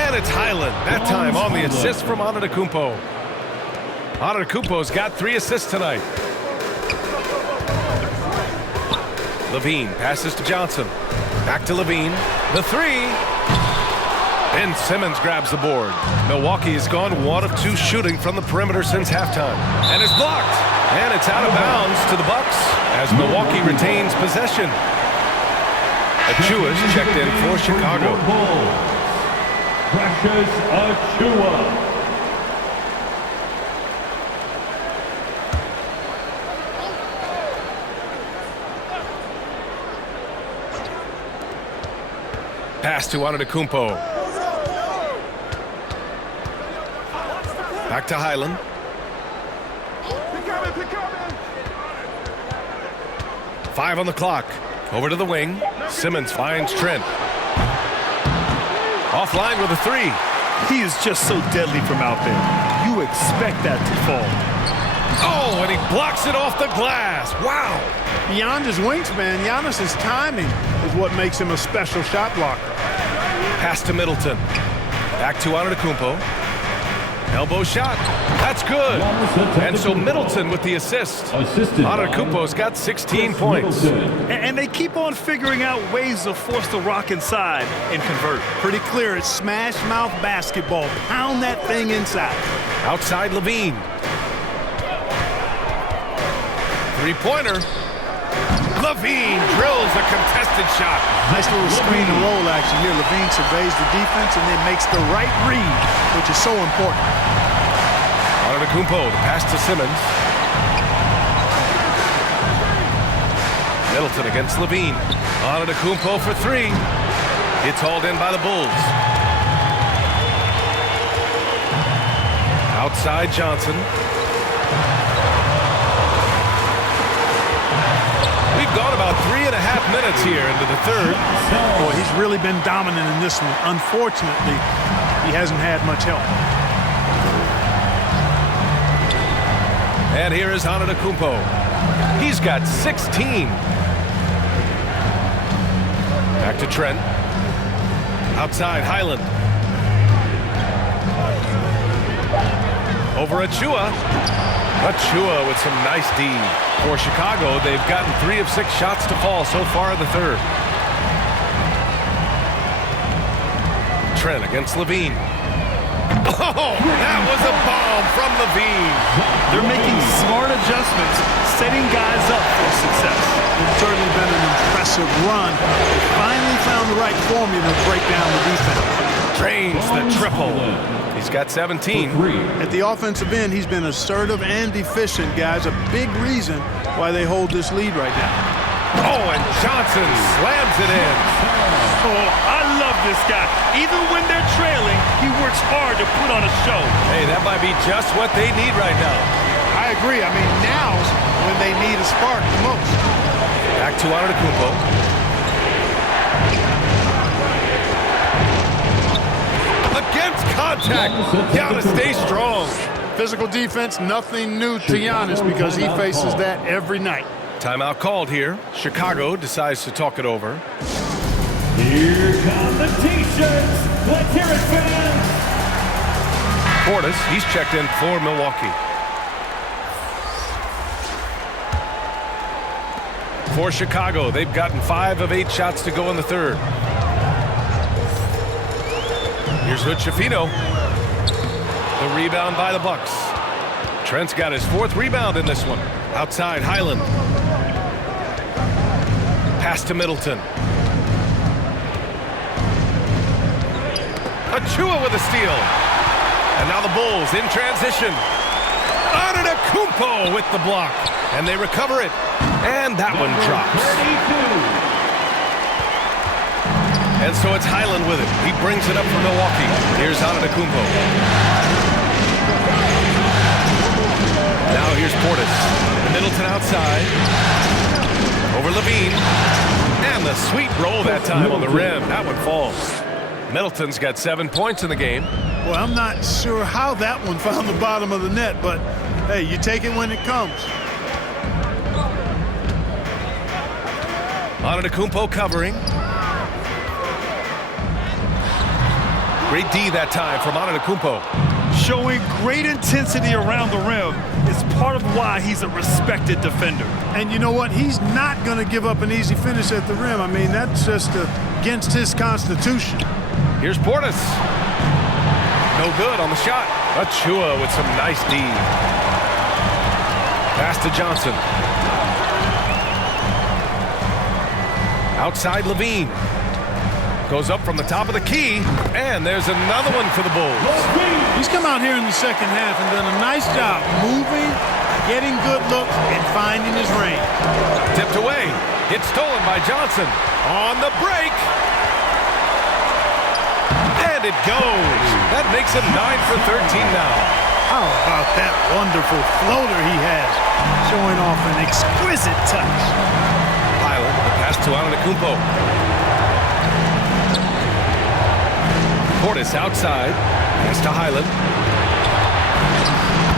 And it's Highland. That time on the assist from Antetokounmpo. Antetokounmpo's got 3 assists tonight. Lavine passes to Johnson. Back to Lavine. The 3. Ben Simmons grabs the board. Milwaukee has gone 1 of 2 shooting from the perimeter since halftime. And it's blocked. And it's out of bounds to the Bucks as Milwaukee retains possession. Achua's checked in for Chicago. Precious Achua. Pass to Antetokounmpo. Back to Highland. Five on the clock. Over to the wing. Simmons finds Trent. Offline with a 3. He is just so deadly from out there. You expect that to fall. Oh, and he blocks it off the glass. Wow. Beyond his wingspan, Giannis' timing is what makes him a special shot blocker. Pass to Middleton. Back to Antetokounmpo. Elbow shot. That's good. And so Middleton with the assist. Antetokounmpo's got 16 points. And they keep on figuring out ways to force the Rock inside and convert. Pretty clear, it's smash mouth basketball. Pound that thing inside. Outside Lavine. Three-pointer. Lavine drills a contested shot. Nice little screen and roll action here. Lavine surveys the defense and then makes the right read, which is so important. Antetokounmpo, the pass to Simmons. Middleton against Lavine. Antetokounmpo for three. It's hauled in by the Bulls. Outside Johnson. We've gone about 3.5 minutes here into the third. Boy, he's really been dominant in this one. Unfortunately, he hasn't had much help. And here is Antetokounmpo. He's got 16. Back to Trent. Outside Highland. Over Achua. Achua with some nice D. For Chicago, they've gotten 3 of 6 shots to fall so far in the third. Trent against Lavine. Oh, that was a bomb from Lavine. They're making smart adjustments, setting guys up for success. It's certainly been an impressive run. They finally found the right formula to break down the defense. Drains the triple. He's got 17. At the offensive end, he's been assertive and efficient, guys. A big reason why they hold this lead right now. Oh, and Johnson slams it in. Oh, I love this guy. Even when they're trailing, he works hard to put on a show. Hey, that might be just what they need right now. I agree. I mean, now's when they need a spark the most. Back to Antetokounmpo. Against contact. Giannis stays strong. Physical defense, nothing new to Giannis because he faces that every night. Timeout called here. Chicago decides to talk it over. Here come the T-shirts. Let's hear it, fans. Portis, he's checked in for Milwaukee. For Chicago, they've gotten 5 of 8 shots to go in the third. Here's Hood-Schifino. The rebound by the Bucks. Trent's got his 4th rebound in this one. Outside Highland. Pass to Middleton. Achua with a steal. And now the Bulls in transition. Antetokounmpo with the block. And they recover it. And that one drops. And so it's Highland with it. He brings it up for Milwaukee. Here's Antetokounmpo. Now here's Portis. Middleton outside. Over Lavine. And the sweet roll that time on the rim. That one falls. Middleton's got 7 points in the game. Well, I'm not sure how that one found the bottom of the net, but hey, you take it when it comes. Antetokounmpo covering. Great D that time from Antetokounmpo. Showing great intensity around the rim is part of why he's a respected defender. And you know what? He's not going to give up an easy finish at the rim. I mean, that's just against his constitution. Here's Portis. No good on the shot. Achua with some nice D. Pass to Johnson. Outside Lavine. Goes up from the top of the key, and there's another one for the Bulls. He's come out here in the second half and done a nice job moving, getting good looks, and finding his range. Tipped away. It's stolen by Johnson. On the break. And it goes. That makes him 9 for 13 now. How about that wonderful floater he has, showing off an exquisite touch. Highland, the pass to Antetokounmpo. Portis outside. Pass to Highland.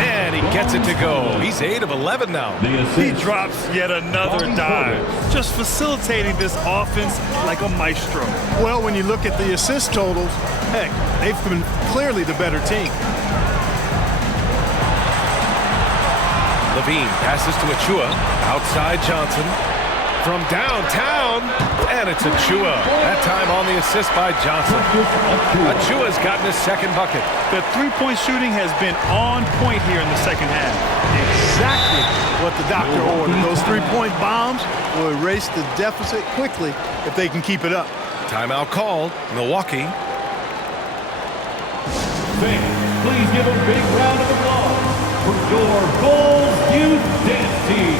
And he gets it to go. He's 8 of 11 now. He drops yet another dive. Just facilitating this offense like a maestro. Well, when you look at the assist totals, heck, they've been clearly the better team. Lavine passes to Achua. Outside Johnson. From downtown. And it's Achua. That time on the assist by Johnson. Achua's gotten his second bucket. The three-point shooting has been on point here in the second half. Exactly what the doctor ordered. Those three-point bombs will erase the deficit quickly if they can keep it up. Timeout called. Milwaukee. Fans, please give a big round of applause for your Bulls Youth Dance Team.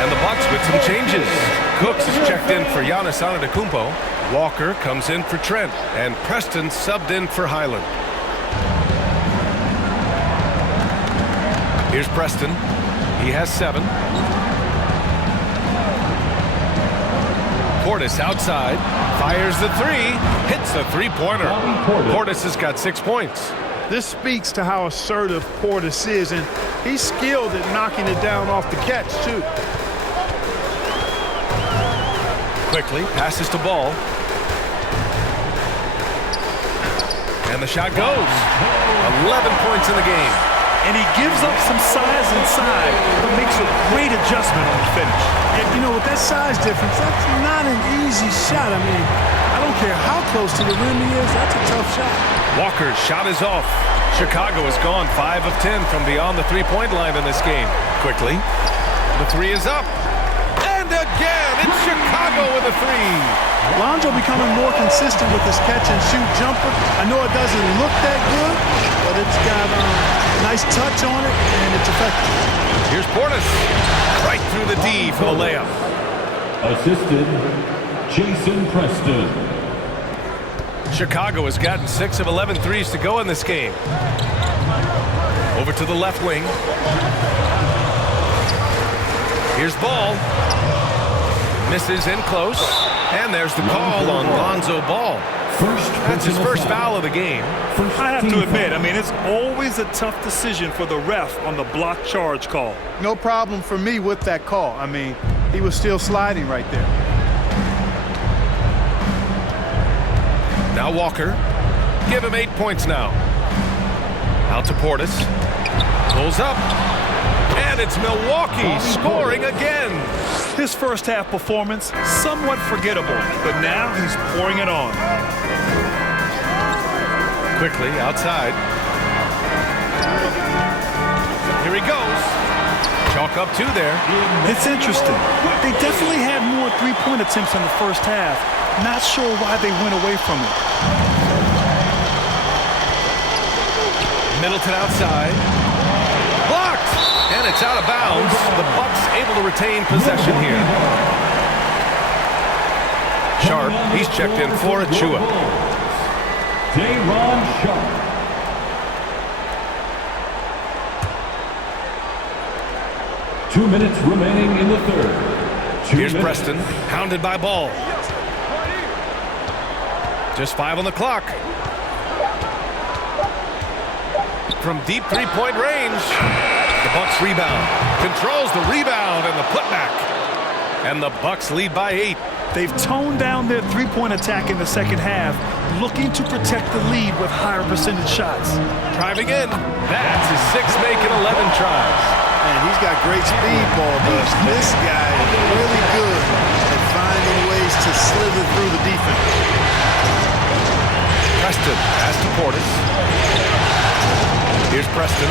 And the Bucks with some changes. Cooks is checked in for Giannis Antetokounmpo. Walker comes in for Trent. And Preston subbed in for Highland. Here's Preston. He has 7. Portis outside. Fires the 3. Hits the three-pointer. Portis has got 6 points. This speaks to how assertive Portis is, and he's skilled at knocking it down off the catch, too. Quickly passes to Ball. And the shot goes. 11 points in the game. And he gives up some size inside, but makes a great adjustment on the finish. And, you know, with that size difference, that's not an easy shot. I mean, I don't care how close to the rim he is. That's a tough shot. Walker's shot is off. Chicago has gone 5 of 10 from beyond the three-point line in this game. Quickly, the 3 is up. And again, it's Chicago with a 3. Lonzo becoming more consistent with his catch-and-shoot jumper. I know it doesn't look that good, but it's got a nice touch on it, and it's effective. Here's Portis. Right through the D for the layup. Assisted, Jason Preston. Chicago has gotten 6 of 11 threes to go in this game. Over to the left wing. Here's Ball. Misses in close. And there's the call on Lonzo Ball. That's his first foul of the game. I have to admit, I mean, it's always a tough decision for the ref on the block charge call. No problem for me with that call. I mean, he was still sliding right there. Now Walker. Give him 8 points now. Out to Portis. Pulls up. And it's Milwaukee scoring again. His first half performance, somewhat forgettable, but now he's pouring it on. Quickly, outside. Here he goes. Chalk up 2 there. It's interesting. They definitely had more three-point attempts in the first half. Not sure why they went away from it. Middleton outside. Blocked! And it's out of bounds. The Bucks able to retain possession here. Sharp, he's checked in for Achua. Day'Ron Sharp. Two minutes remaining in the third. Here's Preston, hounded by Ball. Just 5 on the clock. From deep three-point range. The Bucks rebound. Controls the rebound and the putback. And the Bucks lead by 8. They've toned down their three-point attack in the second half, looking to protect the lead with higher percentage shots. Driving in. That's his 6th make in 11 tries. Man, he's got great speed, Ball does. This guy is really good at finding ways to slither through the defense. Preston pass to Portis. Here's Preston.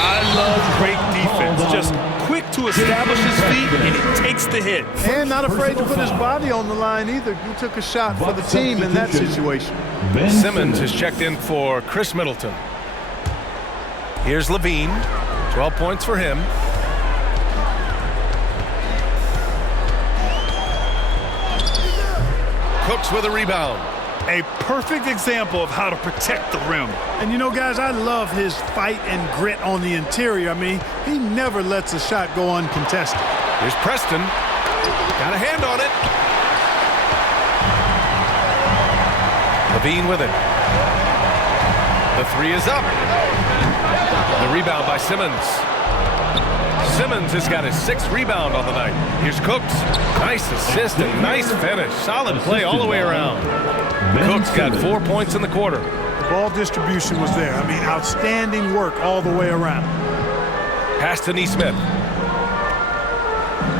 I love great defense. Just quick to establish his feet, and he takes the hit. And not afraid to put his body on the line either. He took a shot for the team in that situation. Simmons is checked in for Chris Middleton. Here's Lavine. 12 points for him. Cooks with a rebound. A perfect example of how to protect the rim. And you know, guys, I love his fight and grit on the interior. I mean, he never lets a shot go uncontested. Here's Preston. Got a hand on it. Lavine with it. The three is up. The rebound by Simmons. Simmons has got his 6th rebound on the night. Here's Cooks. Nice assist and nice finish. Solid play all the way around. Cooks got 4 points in the quarter. The ball distribution was there. I mean, outstanding work all the way around. Pass to Nesmith.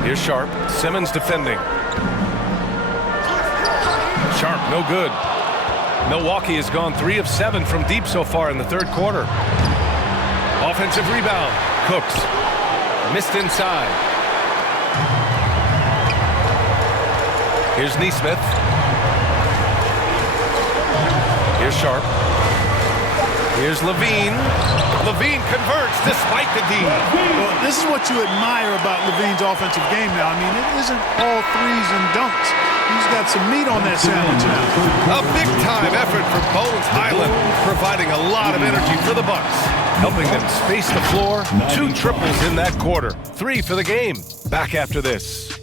Here's Sharp. Simmons defending. Sharp, no good. Milwaukee has gone 3 of 7 from deep so far in the 3rd quarter. Offensive rebound. Cooks. Missed inside. Here's Nesmith. Here's Sharp. Here's Lavine. Lavine converts despite the D. Well, this is what you admire about Lavine's offensive game now. I mean, it isn't all threes and dunks. He's got some meat on that sandwich now. A big-time effort for Bones Highland, providing a lot of energy for the Bucks, helping them space the floor. 2 triples in that quarter. 3 for the game. Back after this.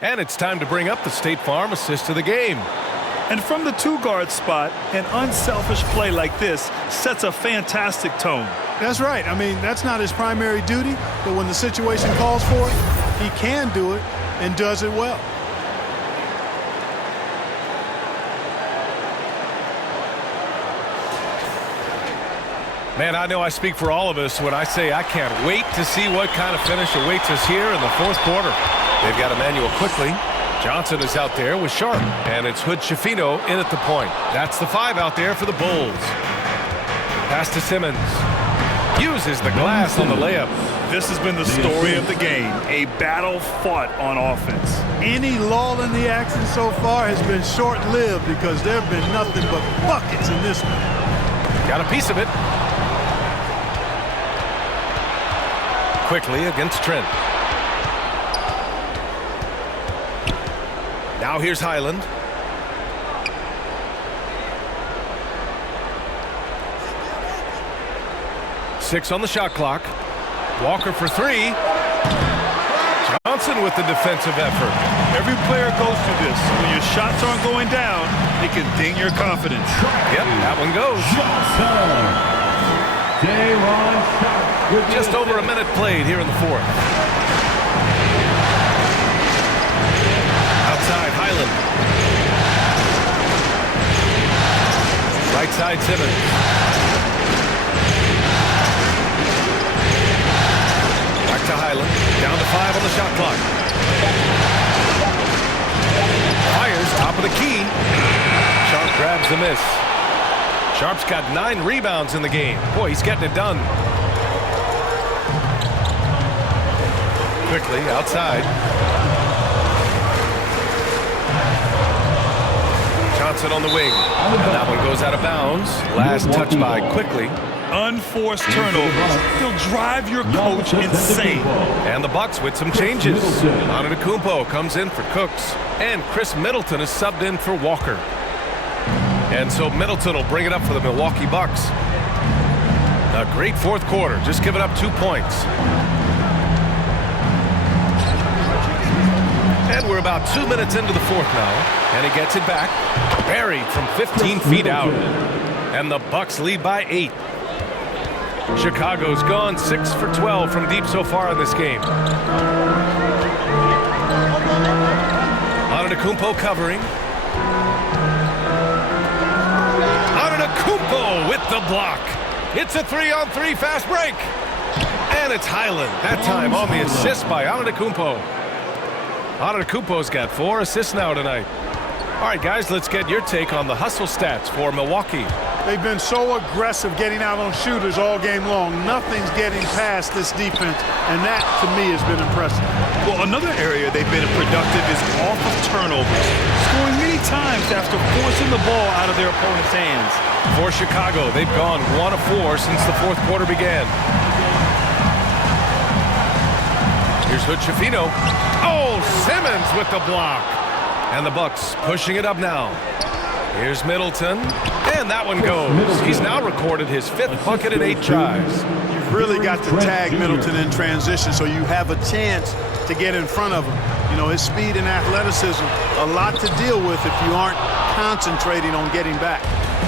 And it's time to bring up the State Farm assist of the game. And from the 2-guard spot, an unselfish play like this sets a fantastic tone. That's right. I mean, that's not his primary duty, but when the situation calls for it, he can do it and does it well. Man, I know I speak for all of us when I say I can't wait to see what kind of finish awaits us here in the 4th quarter. They've got Emmanuel quickly. Johnson is out there with Sharp. And it's Hood Schifino in at the point. That's the 5 out there for the Bulls. Pass to Simmons. Uses the glass on the layup. This has been the story of the game. A battle fought on offense. Any lull in the action so far has been short-lived because there have been nothing but buckets in this one. Got a piece of it. Quickly against Trent. Now here's Highland. Six on the shot clock. Walker for 3. Johnson with the defensive effort. Every player goes through this. When your shots aren't going down, it can ding your confidence. Yep, that one goes. Just over a minute played here in the 4th. Outside, Highland. Right side, Simmons. Back to Highland. Down to 5 on the shot clock. Fires, top of the key. Sharp grabs the miss. Sharp's got 9 rebounds in the game. Boy, he's getting it done. Quickly, outside. Johnson on the wing. And that one goes out of bounds. Last touch by Quickly. Unforced turnovers. They'll drive your coach insane. And the Bucks with some changes. Antetokounmpo comes in for Cooks. And Chris Middleton is subbed in for Walker. And so Middleton will bring it up for the Milwaukee Bucks. A great 4th quarter. Just giving up 2 points. And we're about 2 minutes into the 4th now. And he gets it back. Buried from 15 feet out. And the Bucks lead by 8. Chicago's gone 6 for 12 from deep so far in this game. Antetokounmpo covering. Antetokounmpo with the block. It's a 3-on-3 fast break. And it's Highland, that time on the assist by Antetokounmpo. Antetokounmpo's got 4 assists now tonight. All right, guys, let's get your take on the hustle stats for Milwaukee. They've been so aggressive getting out on shooters all game long. Nothing's getting past this defense, and that, to me, has been impressive. Well, another area they've been productive is off of turnovers, scoring many times after forcing the ball out of their opponent's hands. For Chicago, they've gone 1 of 4 since the fourth quarter began. Here's Hood-Schifino. Oh, Simmons with the block. And the Bucks pushing it up now. Here's Middleton. And that one goes. He's now recorded his 5th bucket in 8 tries. You've really got to tag Middleton in transition so you have a chance to get in front of him. You know, his speed and athleticism, a lot to deal with if you aren't concentrating on getting back.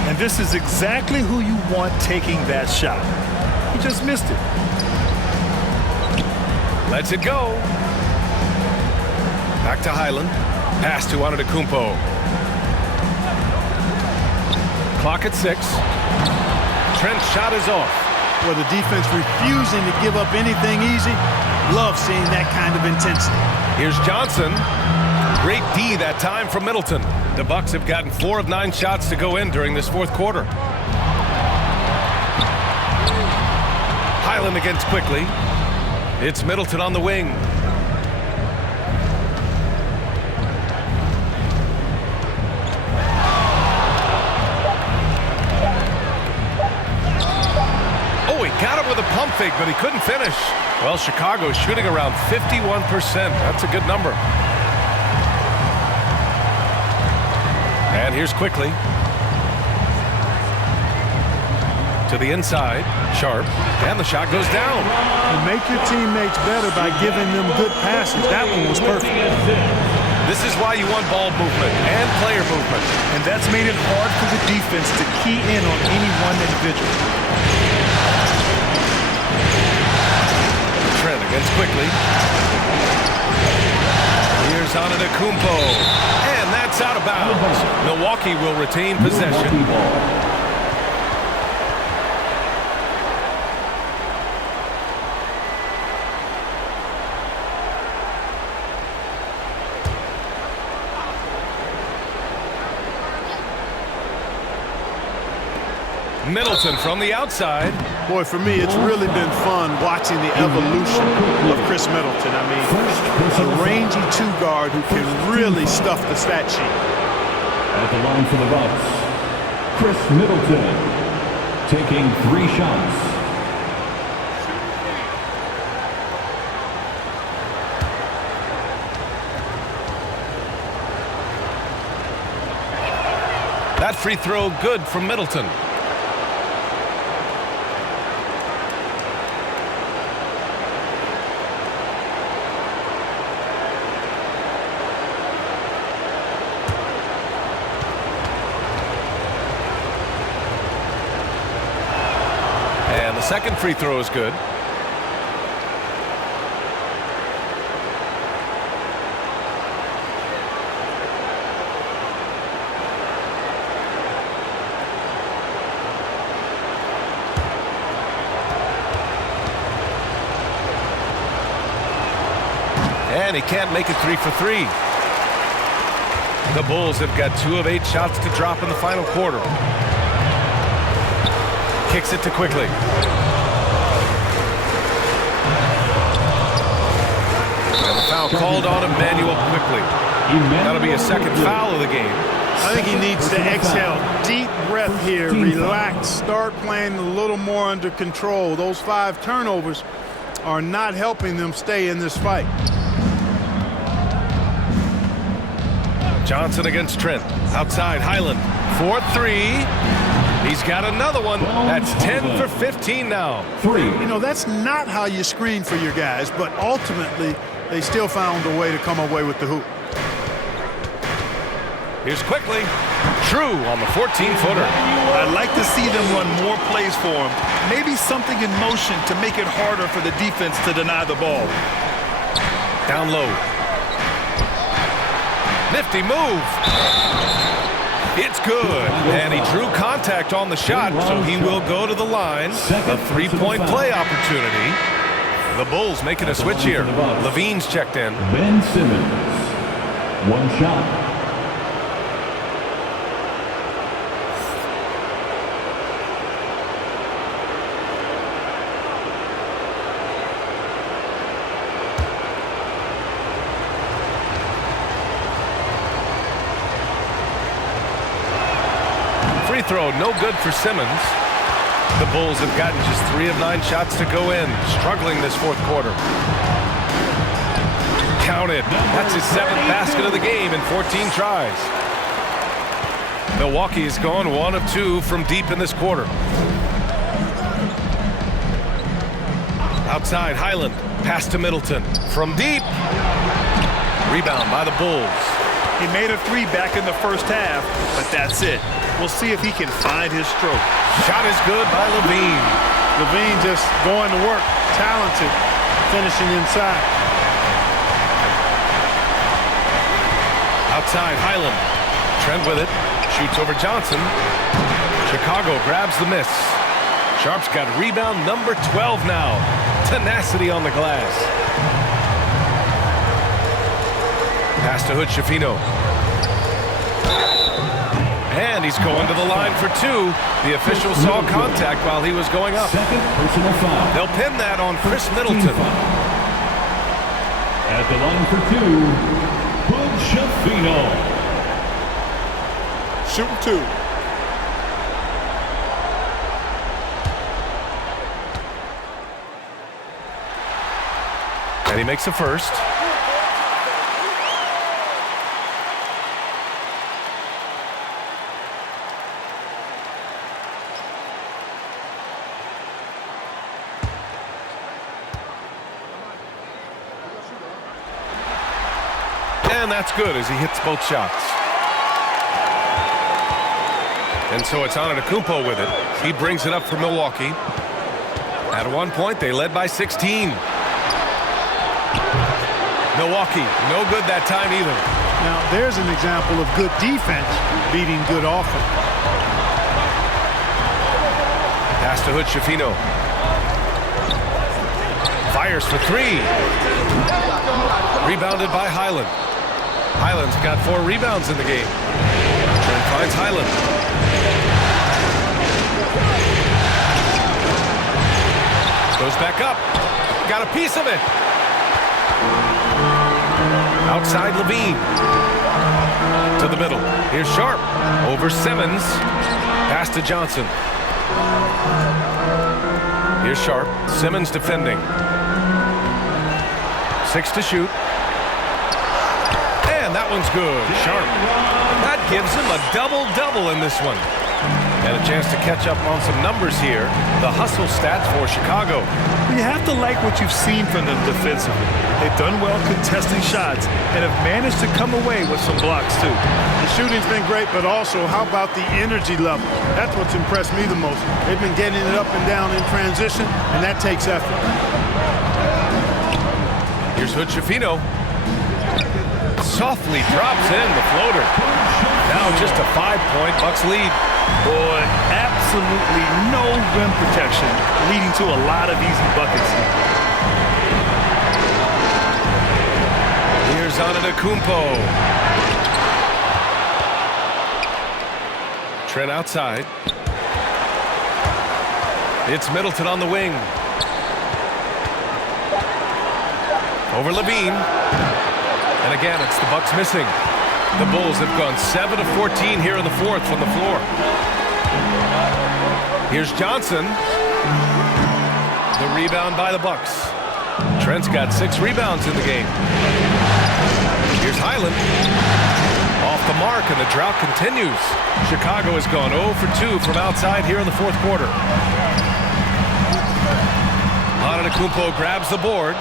And this is exactly who you want taking that shot. He just missed it. Lets it go. Back to Highland. Pass to Antetokounmpo. Clock at 6. Trent's shot is off. Well, the defense refusing to give up anything easy. Love seeing that kind of intensity. Here's Johnson. Great D that time from Middleton. The Bucks have gotten 4 of 9 shots to go in during this fourth quarter. Highland against Quickly. It's Middleton on the wing. Oh, he got it with a pump fake, but he couldn't finish. Well, Chicago's shooting around 51%. That's a good number. And here's Quickly. To the inside. Sharp. And the shot goes down. You make your teammates better by giving them good passes. That one was perfect. This is why you want ball movement and player movement. And that's made it hard for the defense to key in on any one individual. Trent against Quickly. Here's Antetokounmpo. And that's out of bounds. Milwaukee will retain possession. Middleton from the outside. Boy, for me, it's really been fun watching the evolution of Chris Middleton. I mean, a rangy 2-guard who can really stuff the stat sheet. At the line for the Bucks, Chris Middleton taking 3 shots. That free throw good from Middleton. And the second free throw is good. And he can't make it 3 for 3. The Bulls have got 2 of 8 shots to drop in the final quarter. Kicks it to Quickly. And the foul called on Emmanuel Quickly. That'll be a second foul of the game. I think he needs to exhale. Deep breath here. Relax. Start playing a little more under control. Those 5 turnovers are not helping them stay in this fight. Johnson against Trent. Outside, Highland. 4-3. He's got another one. That's 10 for 15 now. You know, that's not how you screen for your guys, but ultimately, they still found a way to come away with the hoop. Here's Quickly. True on the 14-footer. I'd like to see them run more plays for him. Maybe something in motion to make it harder for the defense to deny the ball. Down low. Nifty move. It's good. And he drew contact on the shot, so he will go to the line. A 3-point play opportunity. The Bulls making a switch here. Lavine's checked in. Ben Simmons. 1 shot. free throw, no good for Simmons. The Bulls have gotten just 3 of 9 shots to go in, struggling this fourth quarter. Counted. That's his 7th basket of the game in 14 tries. Milwaukee has gone 1 of 2 from deep in this quarter. Outside, Highland. Pass to Middleton. From deep. Rebound by the Bulls. He made a 3 back in the first half, but that's it. We'll see if he can find his stroke. Shot is good by Lavine. Lavine just going to work. Talented. Finishing inside. Outside, Highland. Trent with it. Shoots over Johnson. Chicago grabs the miss. Sharp's got rebound number 12 now. Tenacity on the glass. Pass to Hood Schifino. And he's going to the line for 2. The official saw contact while he was going up. Second personal foul. They'll pin that on Chris Middleton. At the line for 2, Hood Schifino. Shooting 2. And he makes a first. And that's good as he hits both shots. And so it's Antetokounmpo with it. He brings it up for Milwaukee. At one point, they led by 16. Milwaukee, no good that time either. Now, there's an example of good defense beating good offense. Pass to Hood Schifino. Fires for 3. Rebounded by Highland. Highland's got 4 rebounds in the game. Trent finds Highland. Goes back up. Got a piece of it. Outside Lavine. To the middle. Here's Sharp. Over Simmons. Pass to Johnson. Here's Sharp. Simmons defending. 6 to shoot. And that one's good. Sharp. That gives him a double-double in this one. And a chance to catch up on some numbers here. The hustle stats for Chicago. You have to like what you've seen from them defensively. They've done well contesting shots and have managed to come away with some blocks too. The shooting's been great, but also how about the energy level? That's what's impressed me the most. They've been getting it up and down in transition, and that takes effort. Here's Hood Schifino. Softly drops in the floater. Now just a 5-point Bucks lead. Boy, absolutely no rim protection, leading to a lot of easy buckets. Here's Antetokounmpo. Trent outside. It's Middleton on the wing. Over Lavine. And again, it's the Bucks missing. The Bulls have gone 7 of 14 here in the fourth from the floor. Here's Johnson. The rebound by the Bucks. Trent's got 6 rebounds in the game. Here's Highland. Off the mark, and the drought continues. Chicago has gone 0 for 2 from outside here in the fourth quarter. Antetokounmpo grabs the board.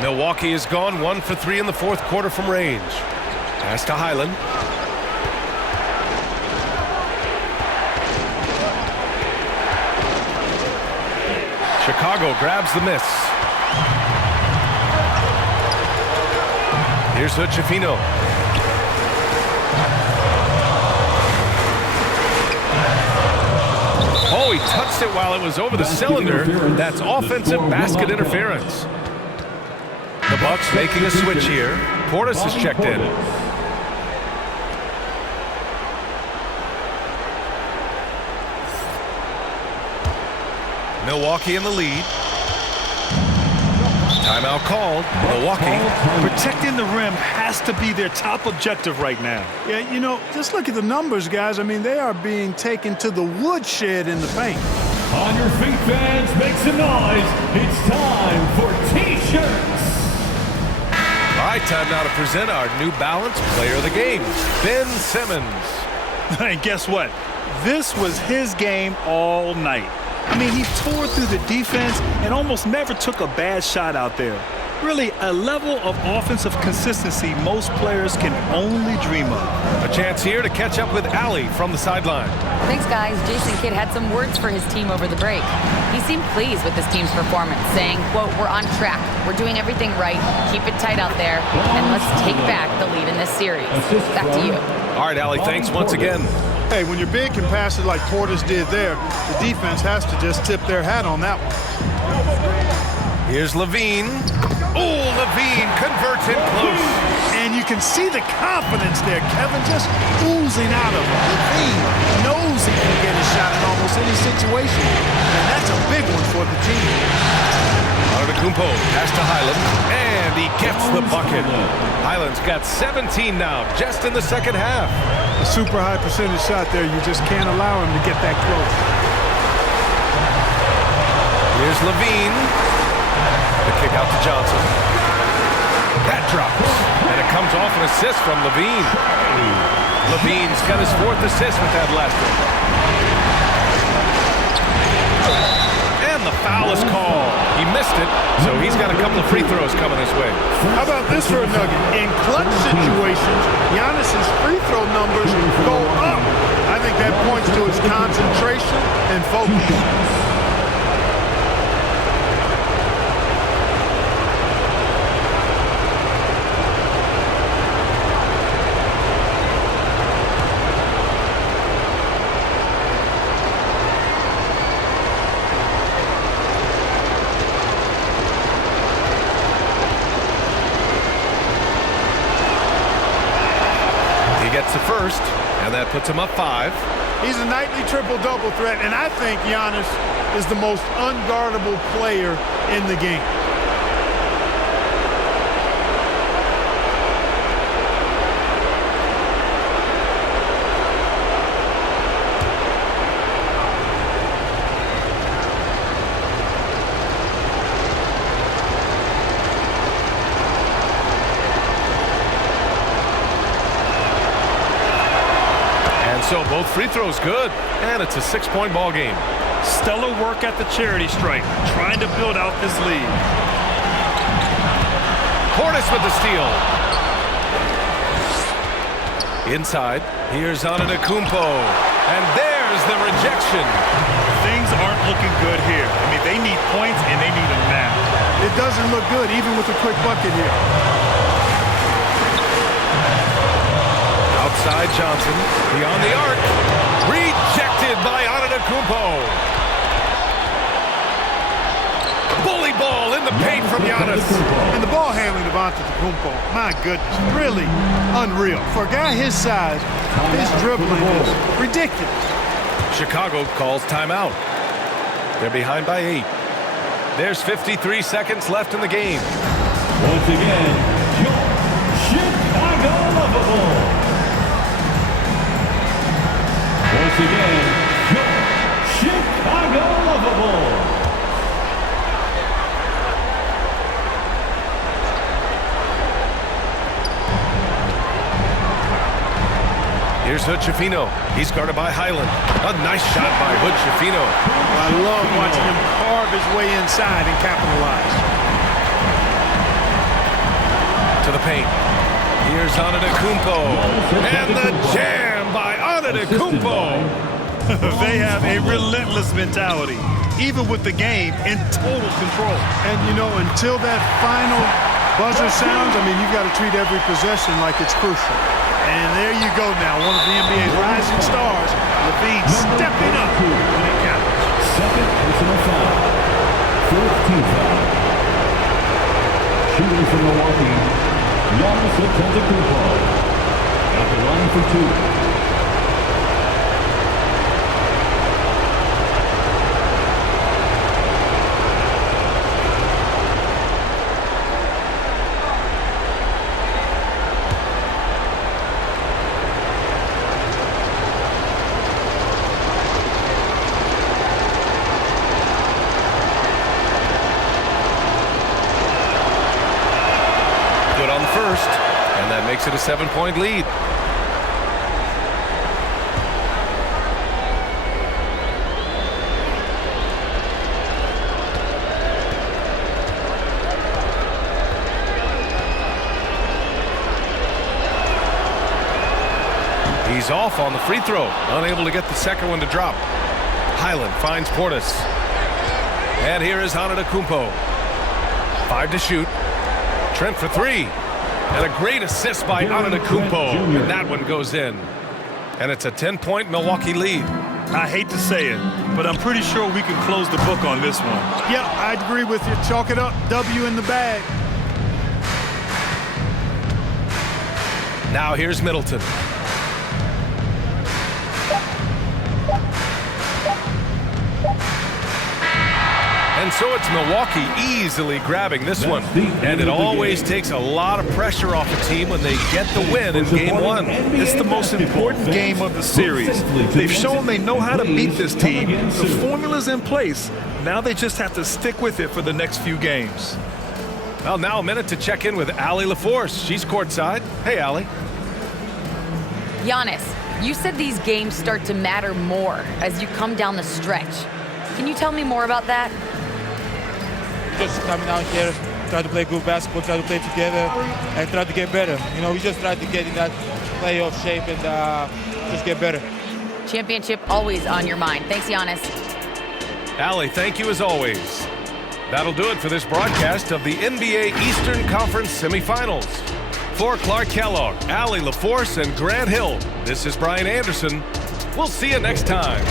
Milwaukee has gone 1 for 3 in the fourth quarter from range. Pass to Highland. Chicago grabs the miss. Here's Hood Schifino. Oh, he touched it while it was over the cylinder. That's offensive basket interference. The Bucks making a switch here. Portis is checked in. Milwaukee in the lead. Timeout called. Milwaukee. Protecting the rim has to be their top objective right now. Yeah, you know, just look at the numbers, guys. I mean, they are being taken to the woodshed in the paint. On your feet, fans, make some noise. It's time for T-shirts. All right, time now to present our New Balance Player of the Game, Ben Simmons. And guess what? This was his game all night. I mean, he tore through the defense and almost never took a bad shot out there. Really, a level of offensive consistency most players can only dream of. A chance here to catch up with Allie from the sideline. Thanks, guys. Jason Kidd had some words for his team over the break. He seemed pleased with his team's performance, saying, quote, "We're on track. We're doing everything right. Keep it tight out there, and let's take back the lead in this series." Back to you. All right, Allie, thanks once again. Hey, when you're big can pass it like Portis did there, the defense has to just tip their hat on that one. Here's Lavine. Oh, Lavine converts it close. And you can see the confidence there, Kevin, just oozing out of him. Lavine knows he can get a shot in almost any situation, and that's a big one for the team. Antetokounmpo pass to Highland, and he gets the bucket. Highland's got 17 now, just in the second half. A super high percentage shot there. You just can't allow him to get that close. Here's Lavine. The kick out to Johnson. That drops, and it comes off an assist from Lavine. Lavine's got his 4th assist with that last one. And the foul is called. He missed it, so he's got a couple of free throws coming his way. How about this for a nugget? In clutch situations, Giannis's free throw numbers go up. I think that points to his concentration and focus. The first, and that puts him up 5. He's a nightly triple-double threat, and I think Giannis is the most unguardable player in the game. So both free throws good, and it's a 6-point ball game. Stellar work at the charity stripe, trying to build out this lead. Portis with the steal. Inside, here's Antetokounmpo, and there's the rejection. Things aren't looking good here. I mean, they need points, and they need them now. It doesn't look good, even with a quick bucket here. Outside Johnson, beyond the arc, rejected by Antetokounmpo. Bully ball in the paint from Giannis. And the ball handling of Antetokounmpo, my goodness, really unreal. For a guy his size, his dribbling is ridiculous. Chicago calls timeout. They're behind by 8. There's 53 seconds left in the game. Once again, Chicago lovable. Once again, Chicago lovable. Here's Hood-Schifino. He's guarded by Highland. A nice shot by Hood-Schifino. I love watching him carve his way inside and capitalize. To the paint. Here's Antetokounmpo. And the jam by Antetokounmpo. They have a relentless mentality, even with the game in total control. And, you know, until that final buzzer sounds, I mean, you've got to treat every possession like it's crucial. And there you go now, one of the NBA's rising stars, Lavine stepping up when it counts. Second personal foul. 4th team foul. Shooting from Milwaukee, Giannis Antetokounmpo. At the line for 2. it a 7-point lead. He's off on the free throw, unable to get the second one to drop. Highland finds Portis. And here is Antetokounmpo. 5 to shoot. Trent for 3. And a great assist by Antetokounmpo. And that one goes in. And it's a 10-point Milwaukee lead. I hate to say it, but I'm pretty sure we can close the book on this one. Yeah, I agree with you. Chalk it up. W in the bag. Now here's Middleton. And so it's Milwaukee easily grabbing this one. And it always takes a lot of pressure off a team when they get the win in Game 1. It's the most important game of the series. They've shown they know how to beat this team. The formula's in place. Now they just have to stick with it for the next few games. Well, now a minute to check in with Allie LaForce. She's courtside. Hey, Allie. Giannis, you said these games start to matter more as you come down the stretch. Can you tell me more about that? Just coming out here, try to play good basketball, try to play together, and try to get better. You know, we just try to get in that playoff shape and just get better. Championship always on your mind. Thanks, Giannis. Allie, thank you as always. That'll do it for this broadcast of the NBA Eastern Conference Semifinals. For Clark Kellogg, Allie LaForce, and Grant Hill, this is Brian Anderson. We'll see you next time.